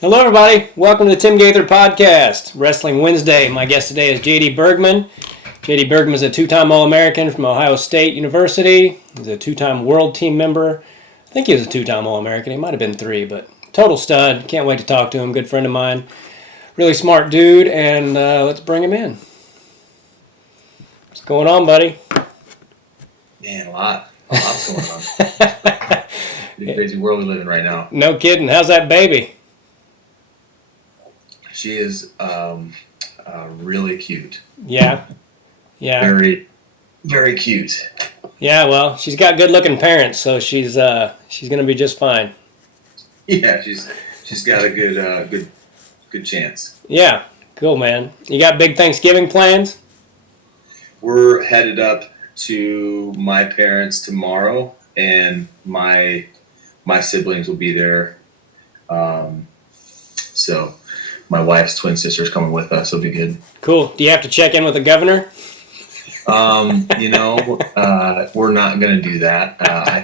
Hello, everybody. Welcome to the Tim Gaither Podcast, Wrestling Wednesday. My guest today is J.D. Bergman. J.D. Bergman is a two-time All-American from Ohio State University. He's a two-time World Team member. I think he was a two-time All-American. He might have been three, but total stud. Can't wait to talk to him. Good friend of mine. Really smart dude, and let's bring him in. What's going on, buddy? Man, a lot's going on. The crazy world we live in right now. No kidding. How's that baby? She is really cute. Yeah. Very, very cute. Yeah, well, she's got good-looking parents, so she's gonna be just fine. Yeah, she's got a good chance. Yeah, cool, man. You got big Thanksgiving plans? We're headed up to my parents tomorrow, and my siblings will be there. So my wife's twin sister's coming with us. It'll be good. Cool. Do you have to check in with the governor? We're not going to do that. I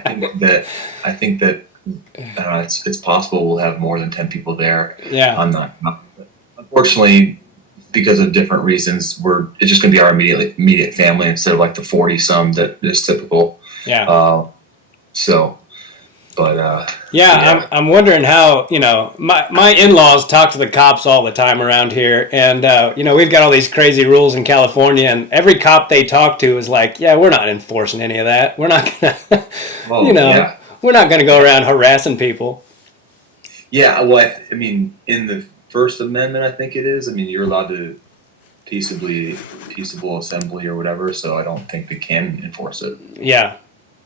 think that it's possible we'll have more than 10 people there. Yeah. I'm not. Unfortunately, because of different reasons, it's just going to be our immediate family instead of like the 40-some that is typical. Yeah. Yeah. I'm wondering how, my in-laws talk to the cops all the time around here. And, we've got all these crazy rules in California. And every cop they talk to is like, yeah, we're not enforcing any of that. We're not going to, we're not going to go around harassing people. Yeah. Well, I mean, in the First Amendment, I think it is. I mean, you're allowed to peaceable assembly or whatever. So I don't think they can enforce it. Yeah.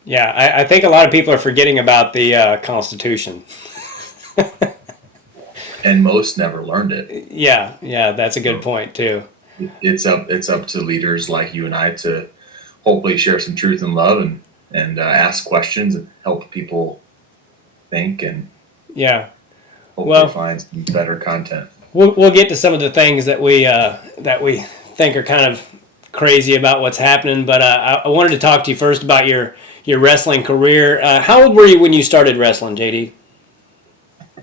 Yeah, I think a lot of people are forgetting about the Constitution. And most never learned it. Yeah, that's a good point too. It's up to leaders like you and I to hopefully share some truth and love and ask questions and help people think and hopefully find some better content. We'll get to some of the things that we think are kind of crazy about what's happening, but I wanted to talk to you first about your wrestling career. How old were you when you started wrestling, JD?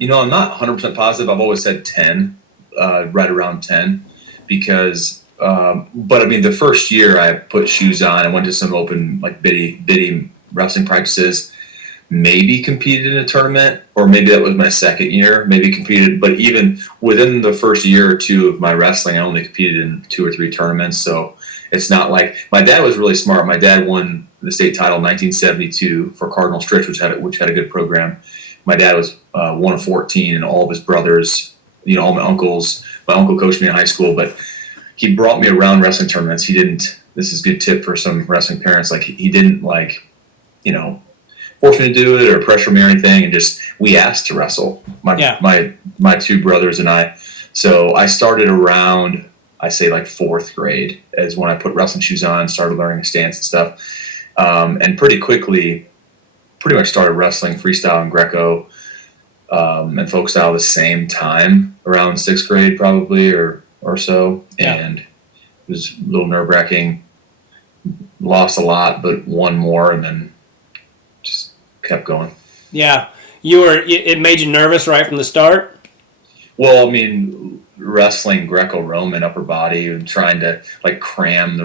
I'm not 100% positive. I've always said 10, right around 10, because, but I mean, the first year I put shoes on and went to some open, like bitty wrestling practices, maybe competed in a tournament, or maybe that was my second year, maybe competed, but even within the first year or two of my wrestling, I only competed in 2 or 3 tournaments. So it's not like my dad was really smart. My dad won the state title in 1972 for Cardinal Stritch, which had a good program. My dad was 1 of 14, and all of his brothers, all my uncles. My uncle coached me in high school, but he brought me around wrestling tournaments. He didn't. This is a good tip for some wrestling parents. Like he didn't force me to do it or pressure me or anything, and just we asked to wrestle. My 2 brothers and I. So I started around, I say like 4th grade is when I put wrestling shoes on, started learning the stance and stuff. And pretty quickly, pretty much started wrestling freestyle and Greco and folk style the same time, around 6th grade probably or so. Yeah. And it was a little nerve-wracking. Lost a lot, but won more, and then just kept going. Yeah. It made you nervous right from the start? Well, I mean, wrestling Greco-Roman upper body and trying to learn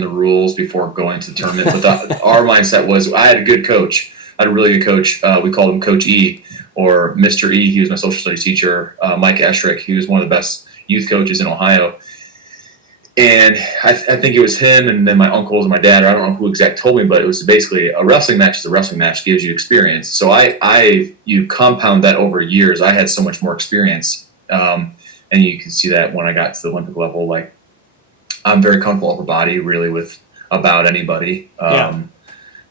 the rules before going to the tournament. But our mindset was, I had a good coach. I had a really good coach. We called him Coach E, or Mr. E. He was my social studies teacher. Mike Eschrick. He was one of the best youth coaches in Ohio. And I think it was him and then my uncles and my dad. I don't know who exactly told me, but it was basically a wrestling match is a wrestling match, gives you experience. So you compound that over years. I had so much more experience. And you can see that when I got to the Olympic level, like I'm very comfortable upper body really with about anybody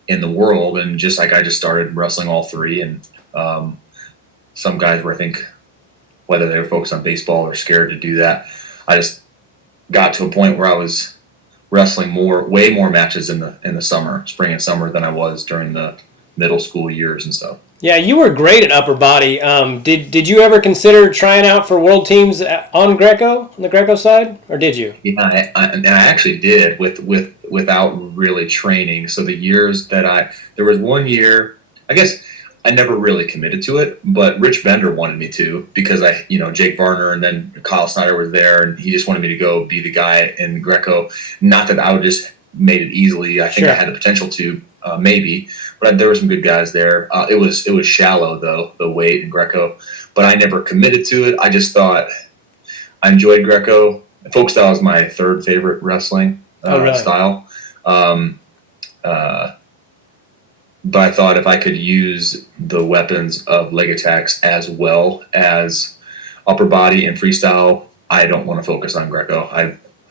in the world. And just like I just started wrestling all 3, and some guys were, I think, whether they were focused on baseball or scared to do that, I just got to a point where I was wrestling way more matches in the summer, spring and summer, than I was during the middle school years and stuff. Yeah, you were great at upper body. Did you ever consider trying out for world teams on the Greco side, or did you? Yeah, I actually did without really training. So the years that there was one year, I guess I never really committed to it, but Rich Bender wanted me to because Jake Varner and then Kyle Snyder was there, and he just wanted me to go be the guy in Greco. Not that I would just made it easily. I think I had the potential to maybe, but there were some good guys there. It was shallow though, the weight in Greco, but I never committed to it. I just thought I enjoyed Greco. Folk style is my third favorite wrestling style. But I thought if I could use the weapons of leg attacks as well as upper body and freestyle, I don't want to focus on Greco.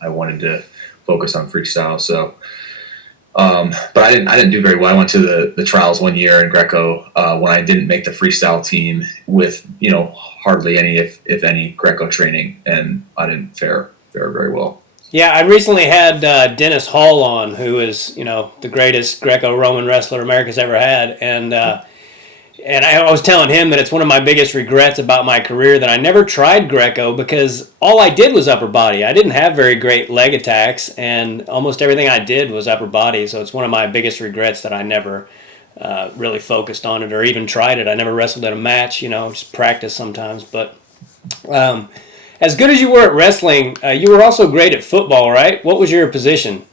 I wanted to focus on freestyle. So, but I didn't do very well. I went to the trials one year in Greco when I didn't make the freestyle team with hardly any, if any, Greco training, and I didn't fare very well. Yeah, I recently had Dennis Hall on, who is, the greatest Greco-Roman wrestler America's ever had, and I was telling him that it's one of my biggest regrets about my career that I never tried Greco because all I did was upper body. I didn't have very great leg attacks, and almost everything I did was upper body, so it's one of my biggest regrets that I never really focused on it or even tried it. I never wrestled in a match, just practice sometimes, but... as good as you were at wrestling, you were also great at football, right? What was your position?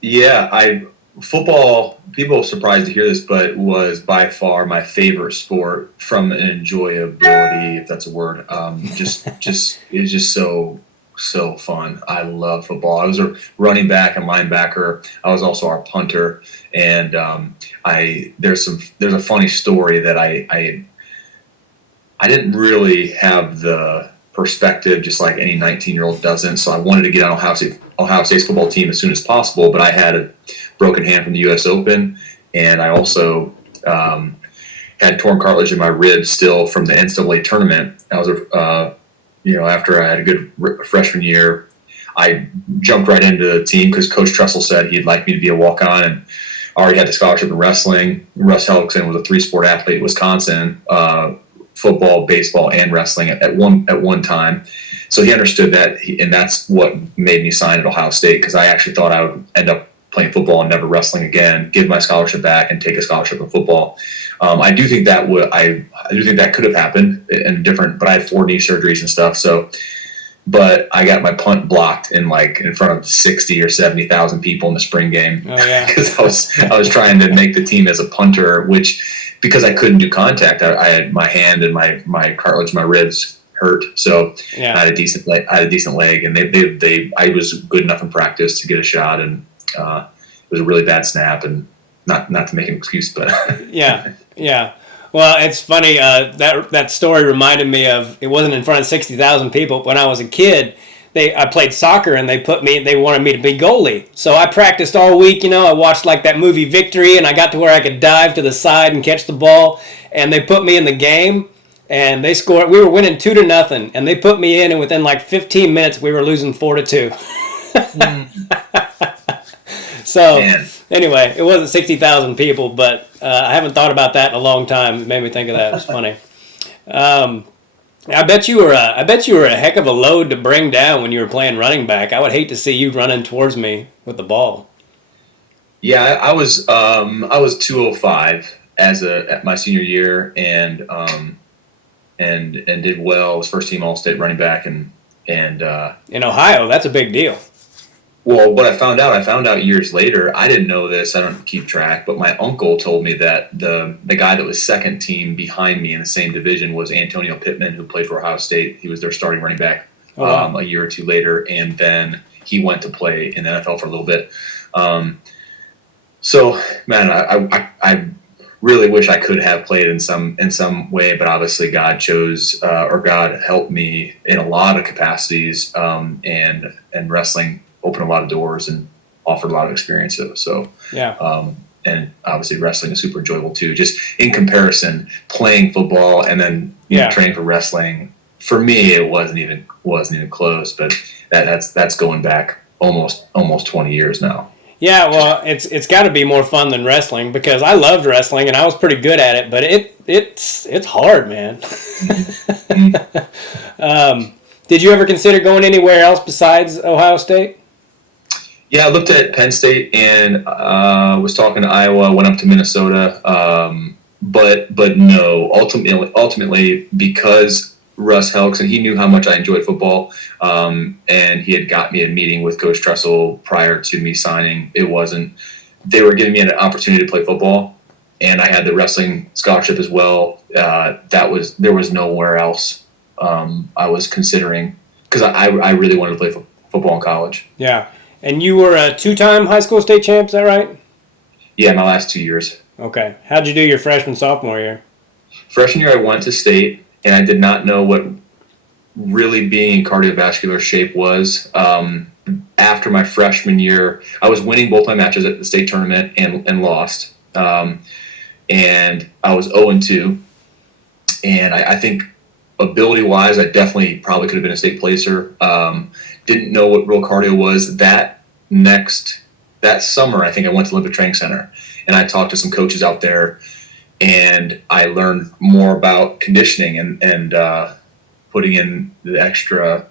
Yeah, football, people are surprised to hear this, but was by far my favorite sport from an enjoyability, if that's a word. It was just so fun. I love football. I was a running back and linebacker. I was also our punter, and there's a funny story that I didn't really have the perspective, just like any 19-year-old doesn't. So I wanted to get on Ohio State's football team as soon as possible, but I had a broken hand from the U.S. Open, and I also had torn cartilage in my ribs still from the NCAA tournament. I was, after I had a good freshman year, I jumped right into the team because Coach Tressel said he'd like me to be a walk-on, and I already had the scholarship in wrestling. Russ Hellickson was a 3-sport athlete at Wisconsin. Football, baseball, and wrestling at one time. So he understood that, and that's what made me sign at Ohio State, because I actually thought I would end up playing football and never wrestling again, give my scholarship back, and take a scholarship in football. I do think that could have happened in different, but I had 4 knee surgeries and stuff. So, but I got my punt blocked in front of 60 or 70,000 people in the spring game because I was trying to make the team as a punter, which. Because I couldn't do contact, I had my hand and my cartilage, my ribs hurt. So I had a decent leg, and I was good enough in practice to get a shot, and it was a really bad snap, and not to make an excuse, but yeah. Well, it's funny that story reminded me of, it wasn't in front of 60,000 people. When I was a kid, I played soccer, and they wanted me to be goalie. So I practiced all week, I watched that movie Victory, and I got to where I could dive to the side and catch the ball, and they put me in the game, and they scored. We were winning 2-0, and they put me in, and within 15 minutes we were losing 4-2. So anyway, it wasn't 60,000 people, but I haven't thought about that in a long time. It made me think of that. It was funny. I bet you were a heck of a load to bring down when you were playing running back. I would hate to see you running towards me with the ball. Yeah, I was 205 at my senior year, and did well. I was first team All-State running back, and in Ohio, that's a big deal. Well, what I found out years later, I didn't know this, I don't keep track, but my uncle told me that the guy that was second team behind me in the same division was Antonio Pittman, who played for Ohio State. He was their starting running back a year or two later, and then he went to play in the NFL for a little bit. So, man, I really wish I could have played in some way, but obviously God chose, or God helped me in a lot of capacities, and wrestling opened a lot of doors and offered a lot of experiences. So, and obviously wrestling is super enjoyable too. Just in comparison, playing football and then training for wrestling, for me, it wasn't even close. But that's going back almost 20 years now. Yeah, well, it's got to be more fun than wrestling, because I loved wrestling and I was pretty good at it, but it's hard, man. Did you ever consider going anywhere else besides Ohio State? Yeah, I looked at Penn State and was talking to Iowa, went up to Minnesota, but no, ultimately because Russ Helks, and he knew how much I enjoyed football, and he had got me a meeting with Coach Tressel prior to me signing. They were giving me an opportunity to play football, and I had the wrestling scholarship as well. There was nowhere else I was considering, because I really wanted to play football in college. Yeah. And you were a 2-time high school state champ, is that right? Yeah, my last 2 years. Okay. How'd you do your freshman, sophomore year? Freshman year, I went to state, and I did not know what really being in cardiovascular shape was. After my freshman year, I was winning both my matches at the state tournament and lost. And I was 0-2. And I think ability-wise, I definitely probably could have been a state placer. Didn't know what real cardio was. That summer, I think I went to Olympic Training Center, and I talked to some coaches out there, and I learned more about conditioning and putting in the extra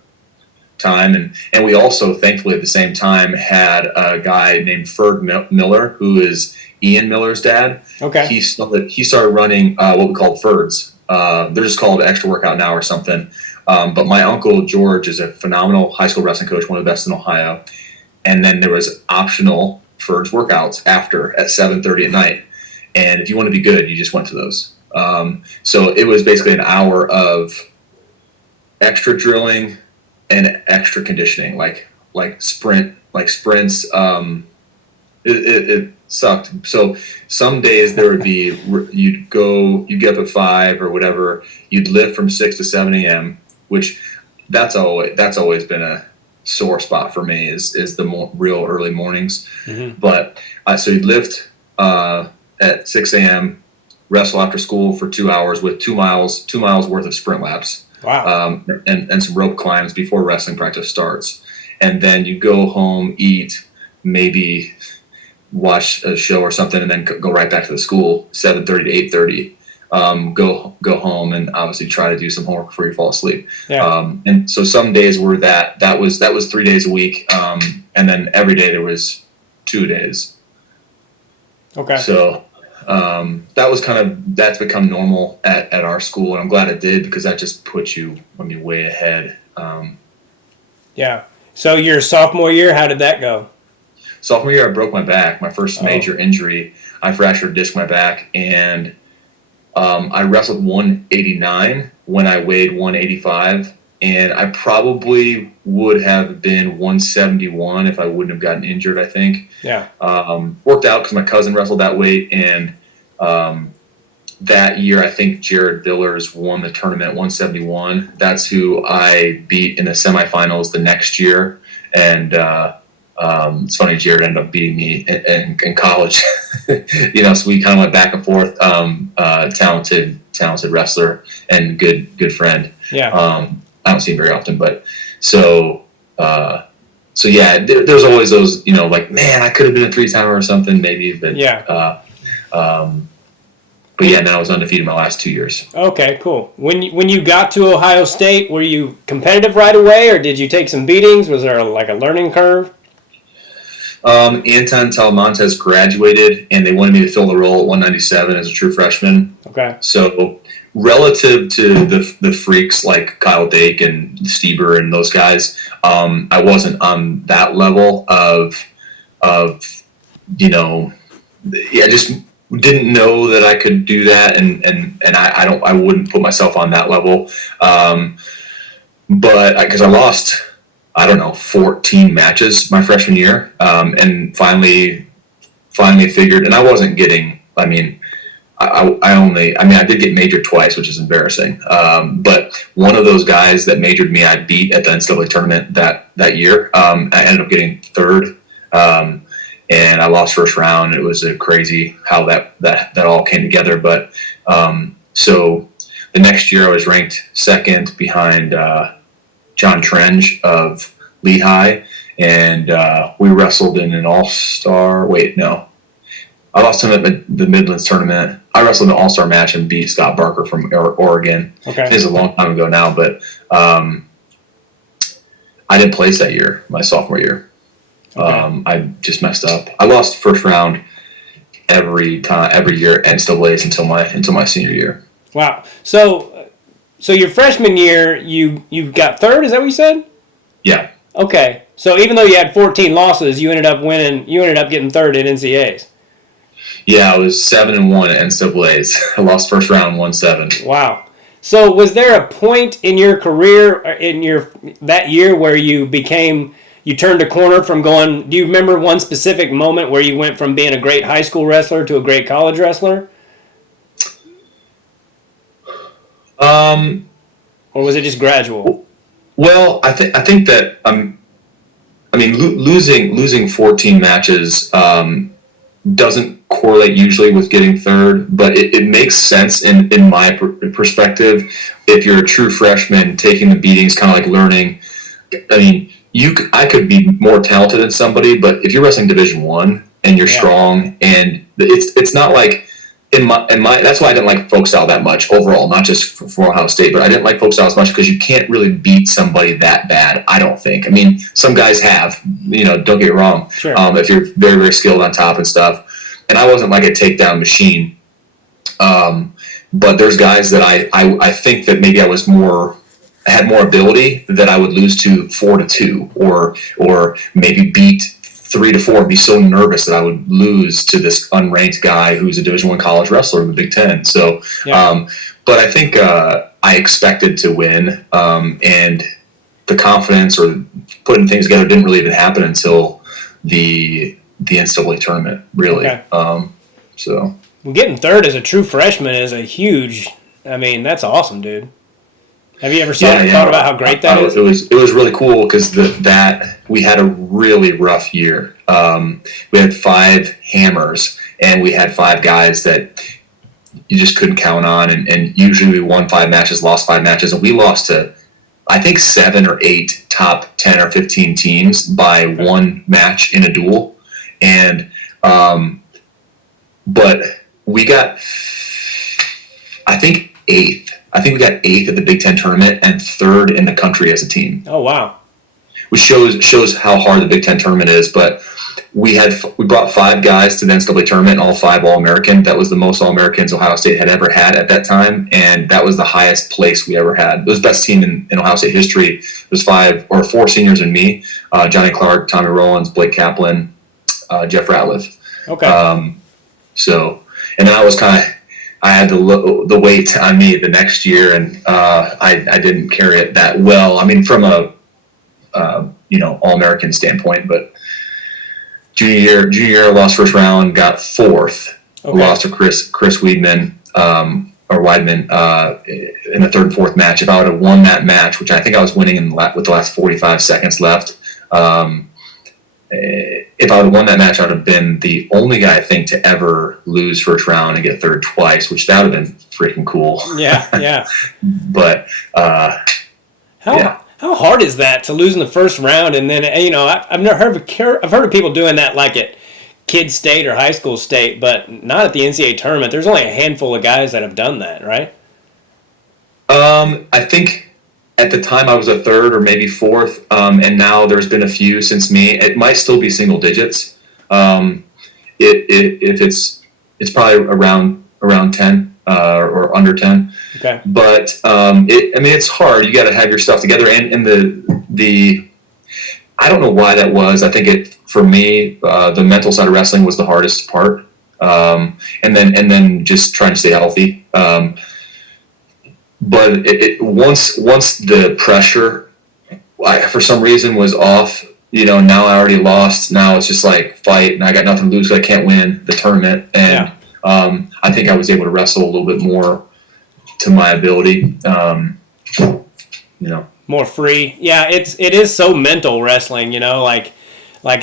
time. And we also, thankfully, at the same time, had a guy named Ferg Miller, who is Ian Miller's dad. Okay. He started running what we call FERDs. They're just called Extra Workout Now or something. But my uncle George is a phenomenal high school wrestling coach, one of the best in Ohio. And then there was optional FERDs workouts after at 7:30 at night. And if you want to be good, you just went to those. So it was basically an hour of extra drilling and extra conditioning, like sprints. It sucked. So some days there would be, you'd get up at 5 or whatever, you'd lift from 6 to 7 a.m., which that's always been a sore spot for me is the real early mornings. Mm-hmm. But so you'd lift at 6 a.m., wrestle after school for 2 hours with 2 miles worth of sprint laps. Wow. And some rope climbs before wrestling practice starts. And then you go home, eat, maybe watch a show or something, and then go right back to the school, 7:30 to 8:30. Go home and obviously try to do some homework before you fall asleep. Yeah. And so some days were that was 3 days a week, and then every day there was 2 days. Okay. So that's become normal at our school, and I'm glad it did, because that just puts you, way ahead. Yeah. So your sophomore year, how did that go? Sophomore year, I broke my back, my first major injury. I fractured a disc in my back, and I wrestled 189 when I weighed 185, and I probably would have been 171 if I wouldn't have gotten injured, I think. Yeah. Worked out because my cousin wrestled that weight, and that year I think Jared Villers won the tournament 171. That's who I beat in the semifinals the next year, and it's funny, Jared ended up beating me in college. So we kind of went back and forth. Talented wrestler and good friend. Yeah. I don't see him very often, but so yeah, there's always those, like, man, I could have been a 3-timer or something maybe, but Yeah. But yeah, now I was undefeated my last 2 years. Okay, cool. When you got to Ohio State, were you competitive right away, or did you take some beatings? Was there a learning curve? Anton Talamantes graduated, and they wanted me to fill the role at 197 as a true freshman. Okay. So relative to the freaks like Kyle Dake and Stieber and those guys, I wasn't on that level of I just didn't know that I could do that, and I wouldn't put myself on that level. But because I lost, 14 matches my freshman year, and finally figured, and I wasn't getting, I did get majored twice, which is embarrassing. But one of those guys that majored me, I beat at the NCAA tournament that year. I ended up getting third, and I lost first round. It was crazy how that all came together. But so the next year I was ranked second behind John Trenge of Lehigh, and we wrestled in an all-star. Wait, no. I lost him at the Midlands tournament. I wrestled an all-star match and beat Scott Barker from Oregon. Okay. This is a long time ago now, but I didn't place that year, my sophomore year. Okay. I just messed up. I lost first round every year at NCAA's until my senior year. Wow. So your freshman year, you got third. Is that what you said? Yeah. Okay. So even though you had 14 losses, you ended up winning. You ended up getting third at NCAA's. Yeah, I was 7-1 at NCAA's. I lost first round, 1-7. Wow. So was there a point in your career in your that year where you turned a corner from going? Do you remember one specific moment where you went from being a great high school wrestler to a great college wrestler, Um, or was it just gradual? well, I think that I mean, losing 14 matches doesn't correlate usually with getting third, but it makes sense in my perspective. If you're a true freshman, taking the beatings, kind of like learning. I mean, I could be more talented than somebody, but if you're wrestling Division 1 and you're Yeah. strong, and it's not like in my that's why I didn't like folk style that much overall, not just for Ohio State, but I didn't like folk style as much because you can't really beat somebody that bad. I don't think. I mean, some guys have, don't get me wrong. Sure. If you're very very skilled on top and stuff, and I wasn't like a takedown machine. But there's guys that I think that maybe I had more ability that I would lose to 4-2 or maybe beat 3-4 and be so nervous that I would lose to this unranked guy who's a Division 1 college wrestler in the Big Ten. So, Yeah. but I think I expected to win, and the confidence or putting things together didn't really even happen until the NCAA tournament, really. Okay. So. Well, getting third as a true freshman is a huge. I mean, that's awesome, dude. Have you ever thought about how great that is? It was really cool because that we had a really rough year. We had 5 hammers and we had 5 guys that you just couldn't count on. And usually we won 5 matches, lost 5 matches, and we lost to I think 7 or 8 top 10 or 15 teams by one match in a duel. And but we got I think 8th. I think we got 8th at the Big Ten tournament and 3rd in the country as a team. Oh wow! Which shows how hard the Big Ten tournament is. But we brought 5 guys to the NCAA tournament, and all 5 All-American. That was the most All-Americans Ohio State had ever had at that time, and that was the highest place we ever had. It was the best team in Ohio State history. It was 4 seniors and me: Johnny Clark, Tommy Rollins, Blake Kaplan, Jeff Ratliff. Okay. And then I had the weight on me the next year, and I didn't carry it that well. I mean, from a All-American standpoint, but junior year, lost first round, got 4th. Okay. Lost to Chris Weidman in the 3rd and 4th match. If I would have won that match, which I think I was winning with the last 45 seconds left. If I would have won that match, I would have been the only guy, I think, to ever lose first round and get 3rd twice, which that would have been freaking cool. Yeah. But how hard is that to lose in the first round? And then I've heard of people doing that like at kids state or high school state, but not at the NCAA tournament. There's only a handful of guys that have done that, right? I think at the time I was a 3rd or maybe 4th, and now there's been a few since me. It might still be single digits. If it's probably around 10 or under 10. Okay. But it's hard. You got to have your stuff together, and the I don't know why that was. I think for me the mental side of wrestling was the hardest part, and then just trying to stay healthy. But once the pressure, for some reason, was off. Now I already lost. Now it's just like fight, and I got nothing to lose. I can't win the tournament, and I think I was able to wrestle a little bit more to my ability. More free. Yeah, it is so mental wrestling. Like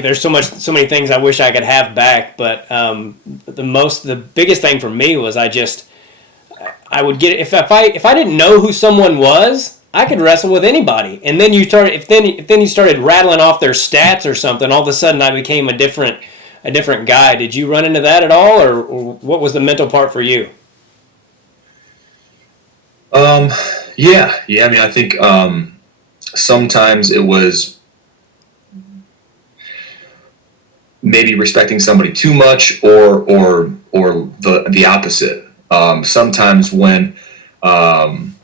there's so many things I wish I could have back, but the biggest thing for me was I would get if I didn't know who someone was, I could wrestle with anybody. And then you started rattling off their stats or something, all of a sudden I became a different guy. Did you run into that at all, or what was the mental part for you? Yeah. I mean, I think sometimes it was maybe respecting somebody too much, or the opposite. Sometimes when on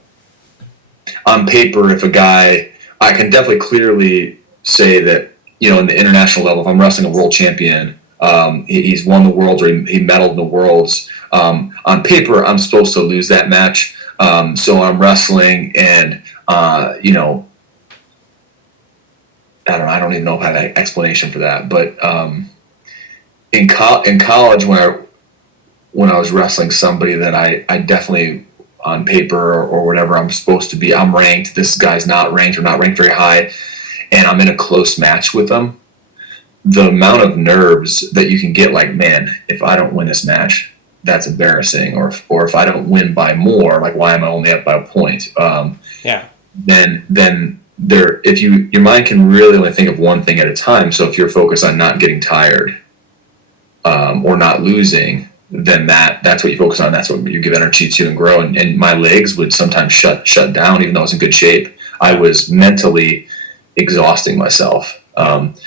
paper, if a guy, I can definitely clearly say that, in the international level, if I'm wrestling a world champion, he's won the worlds, or he medaled in the worlds. On paper, I'm supposed to lose that match. So I'm wrestling, and I don't even know if I have an explanation for that. But in college, when I was wrestling somebody that I definitely, on paper or whatever, I'm supposed to be, I'm ranked. This guy's not ranked, or not ranked very high, and I'm in a close match with them. The amount of nerves that you can get, like, man, if I don't win this match, that's embarrassing. Or if I don't win by more, like, why am I only up by a point? Yeah. Then there, if your mind can really only think of one thing at a time. So if you're focused on not getting tired, or not losing, then that's what you focus on. That's what you give energy to and grow. And my legs would sometimes shut down, even though I was in good shape. I was mentally exhausting myself. But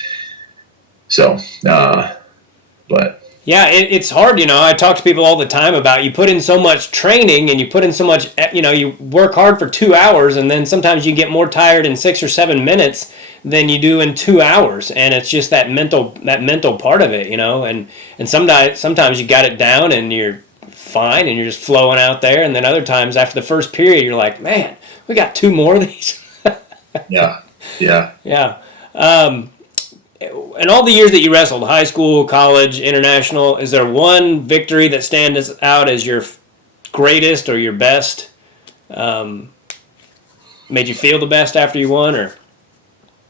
Yeah, it's hard, I talk to people all the time about, you put in so much training and you put in so much, you work hard for 2 hours, and then sometimes you get more tired in 6 or 7 minutes than you do in 2 hours, and it's just that mental part of it, and sometimes you got it down and you're fine and you're just flowing out there, and then other times after the first period you're like, man, we got 2 more of these. yeah. Yeah. In all the years that you wrestled, high school, college, international, is there one victory that stands out as your greatest or your best? Made you feel the best after you won, or?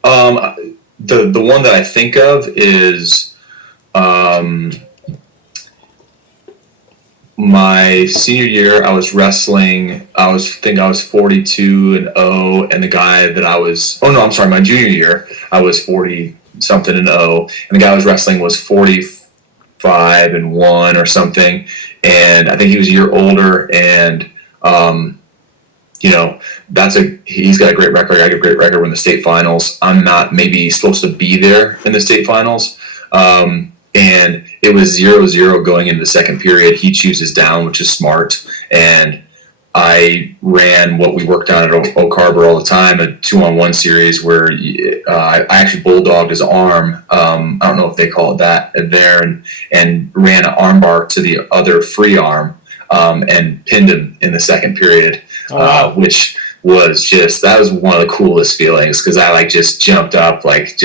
The one that I think of is my senior year. I was wrestling. I was 42-0, and the guy that I was, my junior year, I was 40 something and 0, and the guy I was wrestling was 45-1 or something, and I think he was a year older, and he's got a great record. I got a great record in the state finals. I'm not maybe supposed to be there in the state finals, and it was 0-0 going into the second period. He chooses down, which is smart, and I ran what we worked on at Oak Harbor all the time, a 2-on-1 series where I actually bulldogged his arm. I don't know if they call it that there, and ran an arm bar to the other free arm, and pinned him in the second period, which was that was one of the coolest feelings, because I just jumped up, pumped,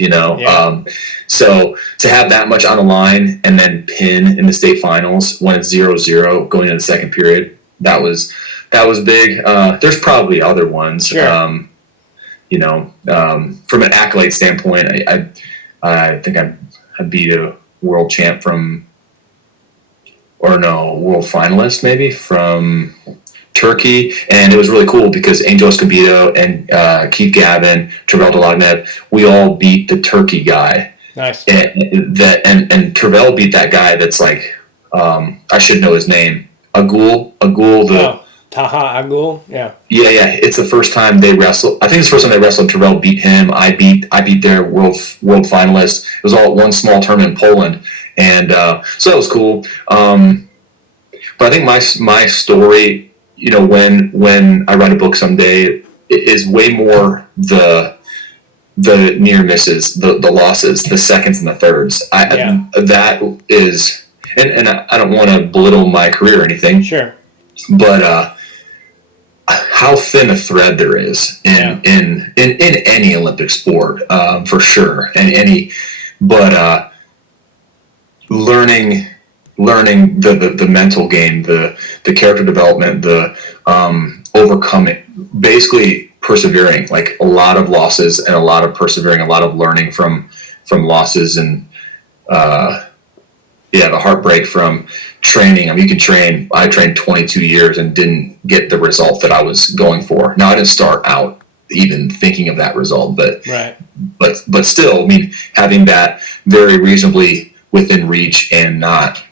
Yeah. So to have that much on the line and then pin in the state finals when it's 0-0 going into the second period, that was big. There's probably other ones. Sure. From an accolade standpoint, I think I beat a world champ world finalist maybe from Turkey, and it was really cool because Angel Escobedo and Keith Gavin, Tervel Dalagnev, we all beat the Turkey guy. Nice. And Tervel beat that guy that's like, I should know his name, Agul. Taha Agul. Yeah. Yeah. It's the first time they wrestled. I think it's the first time they wrestled. Tervel beat him. I beat their world finalist. It was all at one small tournament in Poland, and so that was cool. But I think my story, when I write a book someday, is way more the near misses, the losses, the seconds and the thirds. That is, and I don't want to belittle my career or anything. Sure. But how thin a thread there is in any Olympic sport, for sure, but learning the mental game, the character development, the overcoming, basically persevering, like a lot of losses and a lot of persevering, a lot of learning from losses, and the heartbreak from training. I mean, I trained 22 years and didn't get the result that I was going for. Now, I didn't start out even thinking of that result, but still, I mean, having that very reasonably within reach and not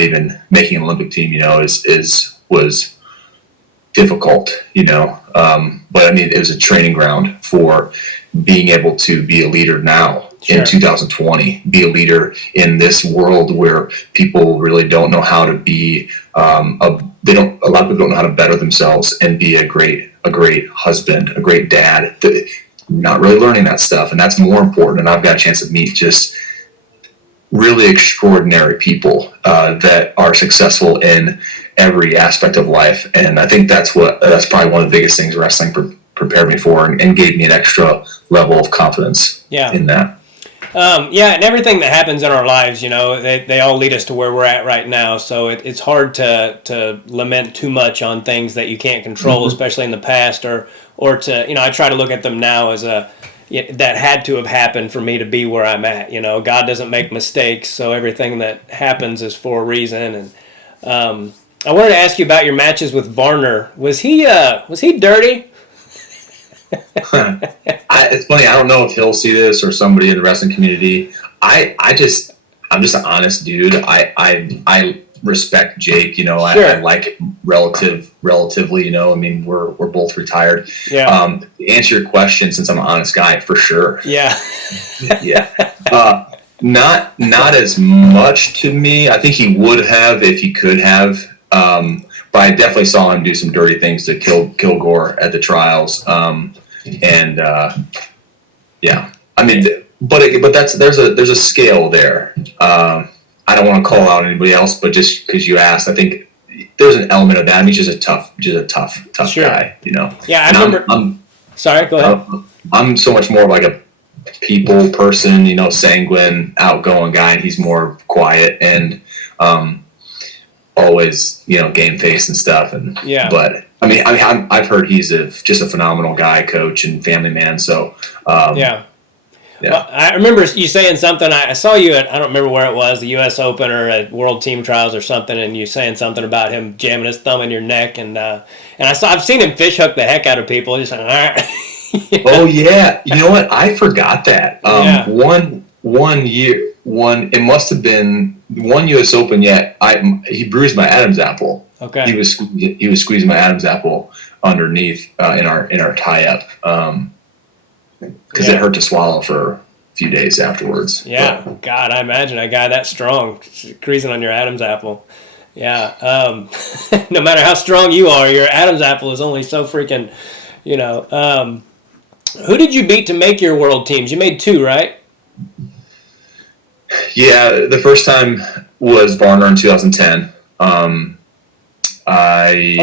even making an Olympic team, was difficult, but I mean, it was a training ground for being able to be a leader now Sure. in 2020, be a leader in this world where people really don't know how to be, a lot of people don't know how to better themselves and be a great husband, a great dad. Not really learning that stuff. And that's more important. And I've got a chance to meet just really extraordinary people that are successful in every aspect of life. And I think that's probably one of the biggest things wrestling prepared me for and gave me an extra level of confidence in that. And everything that happens in our lives, they all lead us to where we're at right now. So it's hard to lament too much on things that you can't control, especially in the past, or to, I try to look at them now as that had to have happened for me to be where I'm at. God doesn't make mistakes, so everything that happens is for a reason. And I wanted to ask you about your matches with Varner. Was he dirty? It's funny. I don't know if he'll see this or somebody in the wrestling community. I'm just an honest dude. I respect Jake. Sure. I like him relatively. I mean, we're both retired. Yeah. To answer your question, since I'm an honest guy, for sure. Yeah. Yeah. Not as much to me. I think he would have if he could have. But I definitely saw him do some dirty things to Kilgore at the trials. I mean, but there's a scale there. I don't want to call out anybody else, but just because you asked, I think there's an element of that. I mean, he's just a tough sure. guy, Yeah, I remember. Sorry, go ahead. I'm so much more like a people person, sanguine, outgoing guy, and he's more quiet and always, game face and stuff. And but I mean, I've heard he's just a phenomenal guy, coach, and family man. So yeah. Well, I remember you saying something. I saw you at, I don't remember where it was, the U.S. Open or at World Team Trials or something, and you saying something about him jamming his thumb in your neck, and I've seen him fish hook the heck out of people. Just like, all right. Oh yeah, you know what? I forgot that. One year, it must have been one U.S. Open. He bruised my Adam's apple. Okay. He was squeezing my Adam's apple underneath in our tie up. Because it hurt to swallow for a few days afterwards. Yeah, but. God, I imagine a guy that strong squeezing on your Adam's apple. Yeah, no matter how strong you are, your Adam's apple is only so freaking, Who did you beat to make your world teams? You made 2, right? Yeah, the first time was Varner in 2010.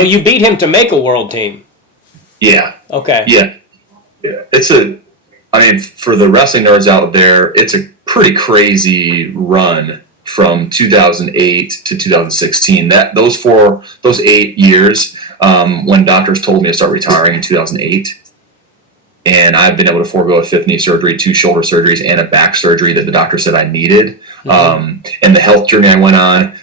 You beat him to make a world team? Yeah. Okay. Yeah. For the wrestling nerds out there, it's a pretty crazy run from 2008 to 2016. Those 8 years, when doctors told me to start retiring in 2008, and I've been able to forego a 5th knee surgery, 2 shoulder surgeries, and a back surgery that the doctor said I needed, and the health journey I went on,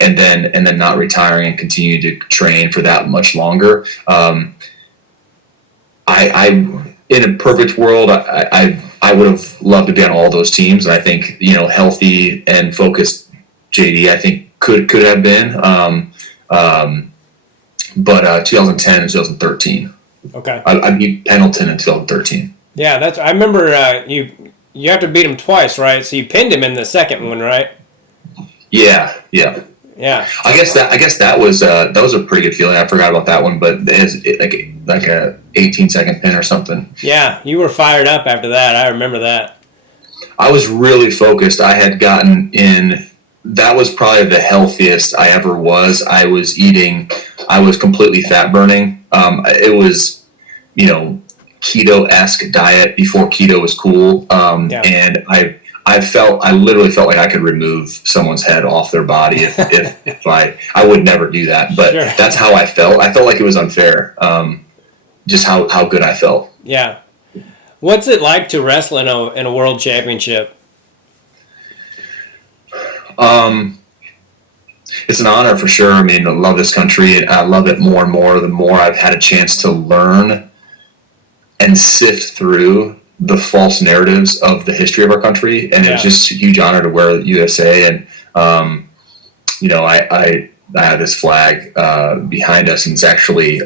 and then not retiring and continue to train for that much longer. In a perfect world, I would have loved to be on all those teams. And I think, healthy and focused JD, I think could have been. But 2010 and 2013. Okay. I beat Pendleton in 2013. Yeah, I remember you have to beat him twice, right? So you pinned him in the second one, right? Yeah. Yeah. I guess that was a pretty good feeling. I forgot about that one, but it's like a 18-second pin or something. Yeah, you were fired up after that. I remember that. I was really focused. I had gotten in. That was probably the healthiest I ever was. I was completely fat burning. It was, keto-esque diet before keto was cool. And I literally felt like I could remove someone's head off their body if I would never do that. But sure. That's how I felt. I felt like it was unfair. Just how good I felt. Yeah. What's it like to wrestle in a world championship? It's an honor for sure. I mean, I love this country, and I love it more and more the more I've had a chance to learn and sift through the false narratives of the history of our country. And it's just a huge honor to wear USA. And, I have this flag behind us, and it's actually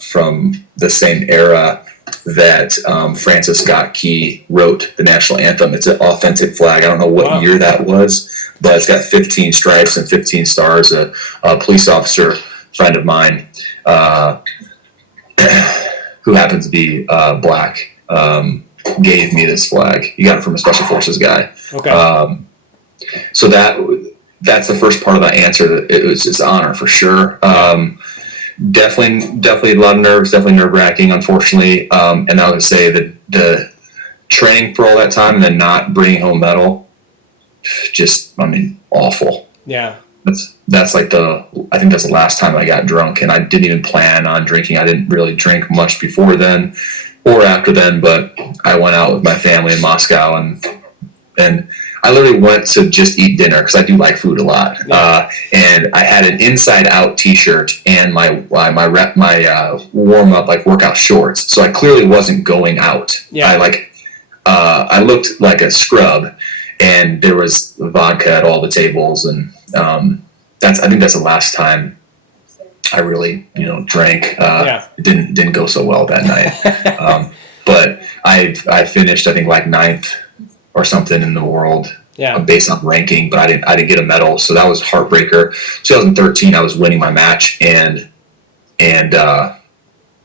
from the same era that Francis Scott Key wrote the national anthem. It's an authentic flag. I don't know what year that was, but it's got 15 stripes and 15 stars. A police officer friend of mine who happens to be black gave me this flag. He got it from a special forces guy. Okay. So that's the first part of that answer. It's honor for sure. Definitely a lot of nerves, definitely nerve wracking, unfortunately. And I would say that the training for all that time and then not bringing home medal, just, awful. Yeah. That's like I think that's the last time I got drunk, and I didn't even plan on drinking. I didn't really drink much before then or after then, but I went out with my family in Moscow and I literally went to just eat dinner because I do like food a lot. Yeah. And I had an Inside Out T-shirt and my warm up like workout shorts. So I clearly wasn't going out. Yeah. I looked like a scrub, and there was vodka at all the tables, and I think that's the last time I really drank. It didn't go so well that night. But I finished, I think, like 9th or something in the world, based on ranking, but I didn't get a medal, so that was a heartbreaker. 2013, I was winning my match and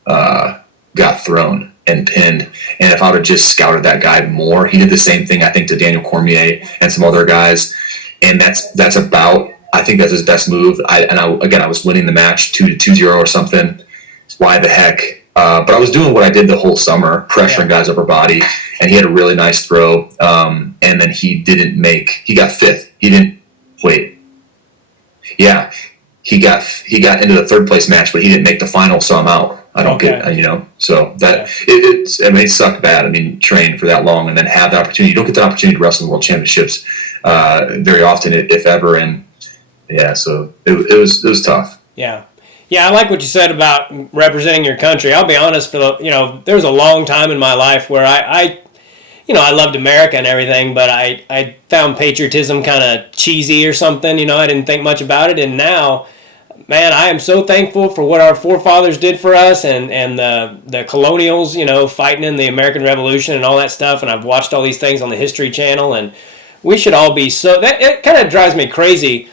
got thrown and pinned. And if I would have just scouted that guy more, he did the same thing, I think, to Daniel Cormier and some other guys, and that's about, I think that's his best move. I was winning the match 2-0 or something. Why the heck? But I was doing what I did the whole summer, pressuring guys' upper body, and he had a really nice throw. And then he got 5th. He didn't wait. Yeah, he got into the 3rd place match, but he didn't make the final, so I'm out. I don't get it, So that it sucked bad. Train for that long and then have the opportunity. You don't get the opportunity to wrestle in world championships very often, if ever. And so it was tough. Yeah. Yeah, I like what you said about representing your country. I'll be honest, there was a long time in my life where I loved America and everything, but I found patriotism kind of cheesy or something. I didn't think much about it. And now, man, I am so thankful for what our forefathers did for us and the colonials, fighting in the American Revolution and all that stuff. And I've watched all these things on the History Channel, and we should all be it kind of drives me crazy,